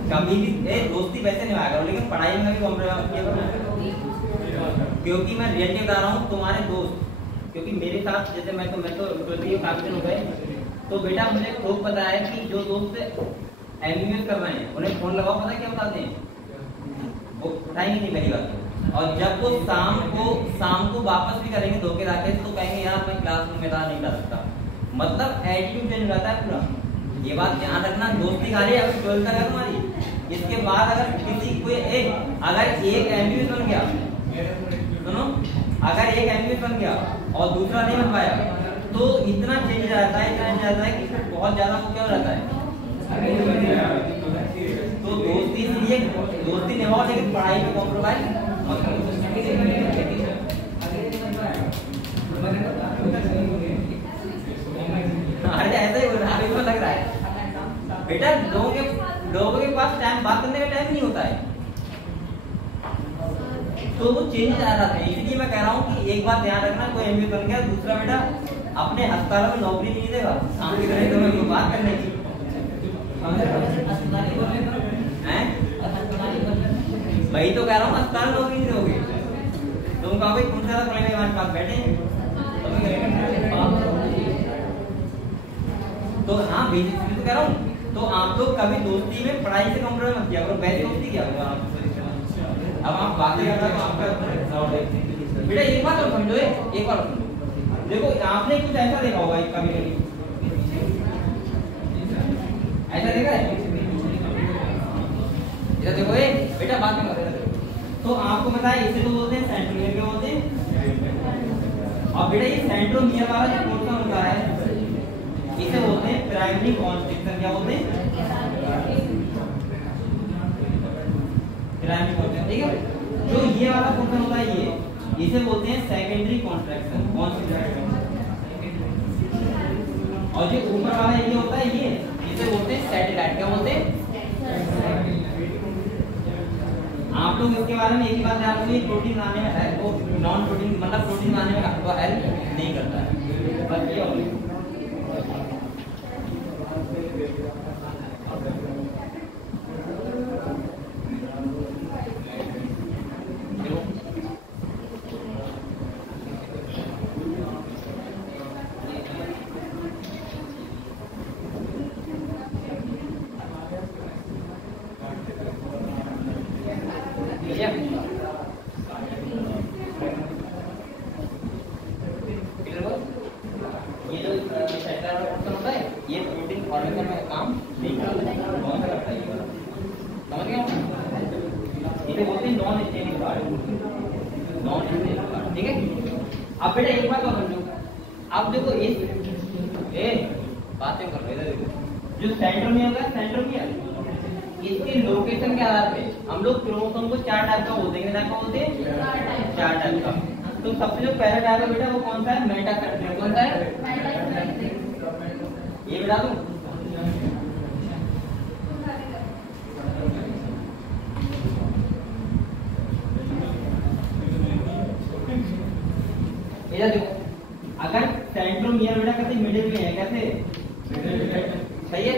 कभी भी दोस्ती वैसे नहीं आएगा, लेकिन पढ़ाई में भी कॉम्प्रोमाइज किया करो। क्योंकि मैं रियलिटी बता रहा हूँ तुम्हारे दोस्त, क्योंकि मेरे साथ जैसे मैं तो काफी दिन हो गए, तो बेटा मुझे खूब पता है कि जो दोस्त एमबीबीएस कर रहे हैं उन्हें फोन लगाओ, पता क्या बताते हैं, वो उठाएंगे नहीं पहली बात। और जब वो शाम को वापस भी करेंगे धोखे धाके तो कहेंगे यार मैं क्लासरूम में नहीं कर सकता। मतलब एटीट्यूड चेंज रहता है पूरा। ये बात ध्यान रखना। दोस्ती खाली अगर 12th तक है तुम्हारी, इसके बाद अगर किसी कोई अगर एक एमबीबीएस बन गया, सुनो, अगर एक एमबीबीएस बन गया और दूसरा नहीं बन पाया तो इतना चेंज रहता है कि फिर बहुत ज्यादा वो क्या रहता है। तो दोस्ती इसलिए दोस्ती निभाओ लेकिन पढ़ाई में कॉम्प्रोमाइज। अरे ऐसा ही हो रहा है, लग रहा है बेटा लोगों के पास टाइम बात करने का टाइम नहीं होता है, तो वो चेंज आ रहा है। इसलिए मैं कह रहा हूँ कि एक बात ध्यान रखना, कोई एमबीए बन गया, दूसरा बेटा अपने अस्पताल में नौकरी नहीं देगा, सामने करेगा तो बात करने की वही तो कह रहा हूँ, अस्पताल नौकरी नहीं दोगे तुम कहोगे कौन सा पढ़ेंगे, हमारे पास बैठे तो हाँ बेसिकली तो कह रहा हूँ। तो आप लोग कभी दोस्ती में पढ़ाई से कॉम्प्रोमाइज मत किया करो, वैसी दोस्ती क्या होगा। अब आप बातें कर रहे हो आपका बेटा, एक बात और समझो, एक बार समझो, देखो आपने कुछ ऐसा देखा होगा कभी कभी, ऐसा देखा है, इधर देखो बेटा बात में तो आपको पता है इसे तो बोलते हैं सेंट्रोमियर, क्या बोलते हैं। और बेटा ये सेंट्रोमियर वाला जो पोर्शन होता है इसे बोलते हैं प्राइमरी कॉन्स्ट्रिक्शन, क्या बोलते हैं, प्राइमरी कॉन्स्ट्रिक्शन, ठीक है। जो ये वाला पोर्शन होता है ये इसे बोलते हैं सेकेंडरी कॉन्ट्रैक्शन, और जो ऊपर वाला ये होता है ये इसे बोलते हैं सैटेलाइट, क्या बोलते हैं। आप लोग इसके बारे में एक ही बात ध्यान रखिए, प्रोटीन बनाने में है वो नॉन प्रोटीन, मतलब प्रोटीन बनाने में आपको हेल्प नहीं करता है, बस ये होगा। अब बेटा एक बात और समझो, अब देखो बातें कर रहे हैं, जो सेंट्रोमियर होगा, सेंट्रोमियर इसके लोकेशन के आधार पे हम लोग क्रोमोसोम को 4 टाइप का बोलते हैं, क्या बोलते हैं, 4 टाइप का। तो सबसे जो पहला टाइप है बेटा वो कौन सा है, मेटासेंट्रिक, कौन सा है, ये बता दूं। देखो अगर सेंट्रोमियर बेटा कैसे मिडिल में है, कैसे सही है,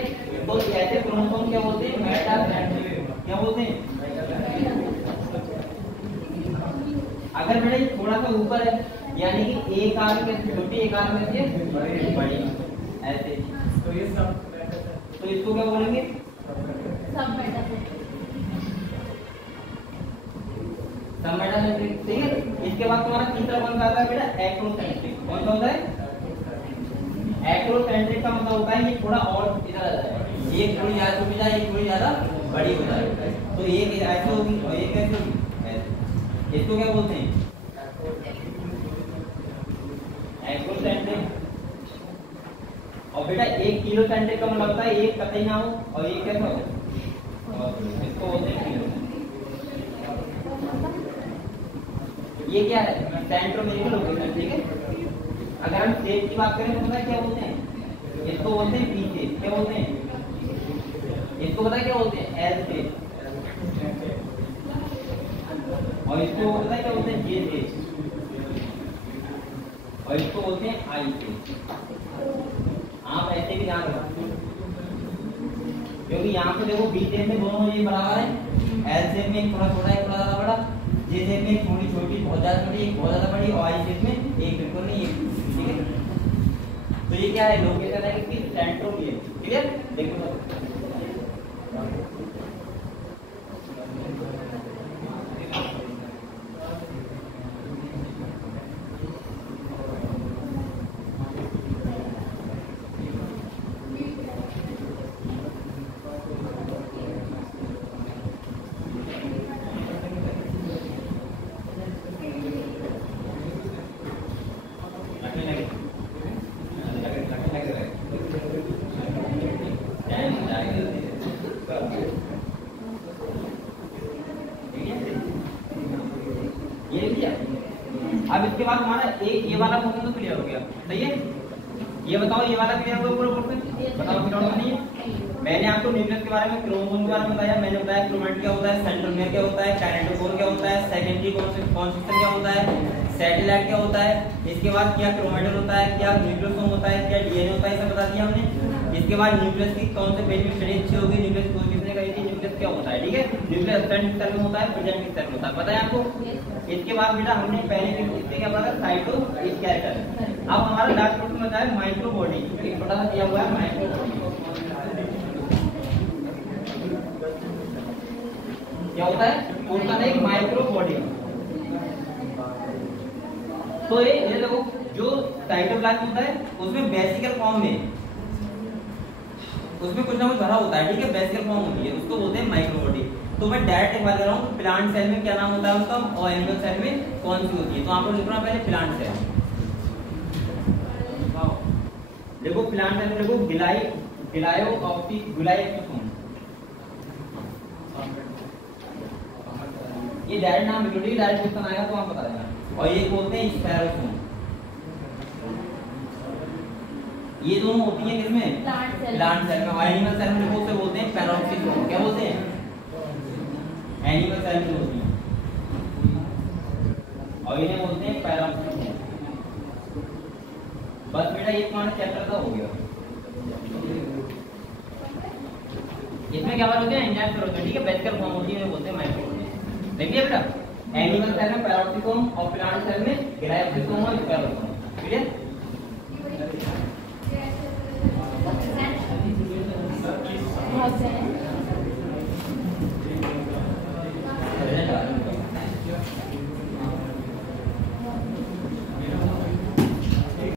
तो ऐसे क्रोमोसोम क्या बोलते हैं, मेटासेंट्रिक, क्या बोलते हैं। अगर बेटा ये थोड़ा सा ऊपर है यानी कि एक आर्म में छोटी, एक आर्म में बड़ी, ऐसे तो ये सब, तो इसको क्या बोलेंगे, सब मेटासेंट्रिक, ठीक है। इसके बाद तुम्हारा तीसरा कौन सा आता है बेटा, एक्रोसेंट्रिक, कौन सा होता है, एक्रोसेंट्रिक का मतलब होता है ये थोड़ा और इधर आ जाए, एक थोड़ी ज्यादा छोटी जाए, एक थोड़ी ज्यादा बड़ी हो जाए, तो एक ऐसे होगी और एक ऐसे होगी, इसको क्या बोलते हैं, एक्रोसेंट्रिक। और बेटा एक किलोसेंट्रिक का मतलब होता है एक कतई ना हो और एक कैसा हो, इसको बोलते हैं किलोसेंट्रिक। ये क्या है, सेंट्रोमियर लोकेशन, ठीक है। अगर हम शेप की बात करें तो पता है क्या बोलते हैं, इसको बोलते हैं पी शेप, क्या बोलते हैं, इसको पता है क्या बोलते हैं, एल शेप, और इसको पता है क्या बोलते हैं, जे शेप, और इसको बोलते हैं आई शेप। आप ऐसे भी ध्यान रखो क्योंकि यहाँ पे देखो बी शेप में दोनों ये बराबर है, एल शेप में एक थोड़ा छोटा एक थोड़ा बड़ा, ये शेप में थोड़ी छोटी, बहुत ज्यादा छोटी, एक बहुत ज्यादा बड़ी, और इस शेप में एक बिल्कुल नहीं, एक, ठीक है। तो ये क्या है, लोकेशन है इसकी सेंट्रो की है, क्लियर। देखो ये भी है। अब इसके बाद हमारा एक ये वाला पोर्शन तो क्लियर हो गया, सही है। ये बताओ, ये वाला क्लियर हुआ पूरा पोर्शन, बताओ क्लियर होगा नहीं है। मैंने आपको न्यूक्लियस के बारे में, क्रोमोसोम के बारे में बताया, मैंने बताया क्रोमैटिड क्या होता है, सेंट्रोमियर क्या होता है, काइनेटोकोर क्या होता है, सेकेंडरी कॉन्स्ट्रक्शन क्या होता है, सैटेलाइट क्या होता है, इसके बाद क्या क्रोमैटिड होता है, क्या न्यूक्लियोसोम होता है, क्या डीएनए होता है, सब बता दिया हमने। इसके बाद न्यूक्लियस की कौन से पेज में स्टडी अच्छी होगी, न्यूक्लियस को किसने कही थी, न्यूक्लियस क्या होता है, ठीक है। न्यूक्लियस स्टैंड किस में होता है, प्रेजेंट किस में होता है, पता है आपको। इसके बाद बेटा हमने पहले इससे क्या पढ़ा, साइटोस्केलेटन। अब हमारा लास्ट क्वेश्चन बचा है माइक्रोबॉडी, एक छोटा सा दिया हुआ है माइक्रोबॉडी। क्या होता है, होता है एक माइक्रोबॉडी। तो ये देखो, जो साइटोप्लाज्म होता है उसमें बेसिकल फॉर्म में, उसमें कुछ ना कुछ भरा होता है, ठीक है, बेसिकल फॉर्म होती है, उसको बोलते हैं माइक्रोबॉडी। तो मैं डायरेक्ट एक बात कर रहा हूँ, प्लांट सेल में क्या नाम होता है उसका, और एनिमल सेल में कौन सी होती है। तो आपको लिखना पहले प्लांट सेल। देखो प्लांट सेल में देखो गिलायोऑप्टिकोम, ये डायरेक्ट नाम लिखो, डायरेक्ट क्वेश्चन आएगा तो आप बता देना। और ये बोलते हैं स्पेरोसोम। ये दोनों होती हैं किसमें, प्लांट सेल में। और एनिमल सेल में देखो उसे बोलते हैं पैराक्सीसोम। क्या बोलते हैं, एनिमल सेल में होती हैं, और इन्हें बोलते हैं पैराक्सीसोम। बस बेटा ये तुम्हारा चैप्टर का हो गया। इसमें क्या बात होती है, एंजाइम होते हैं, ठीक है, बेसिकल फॉर्म होती है, बोलते हैं माइक्रोबॉडी। देखिए बेटा, एनिमल सेल में पैराक्सीसोम और प्लांट सेल में गिलायोऑप्टिकोम और स्पेरोसोम, ठीक है।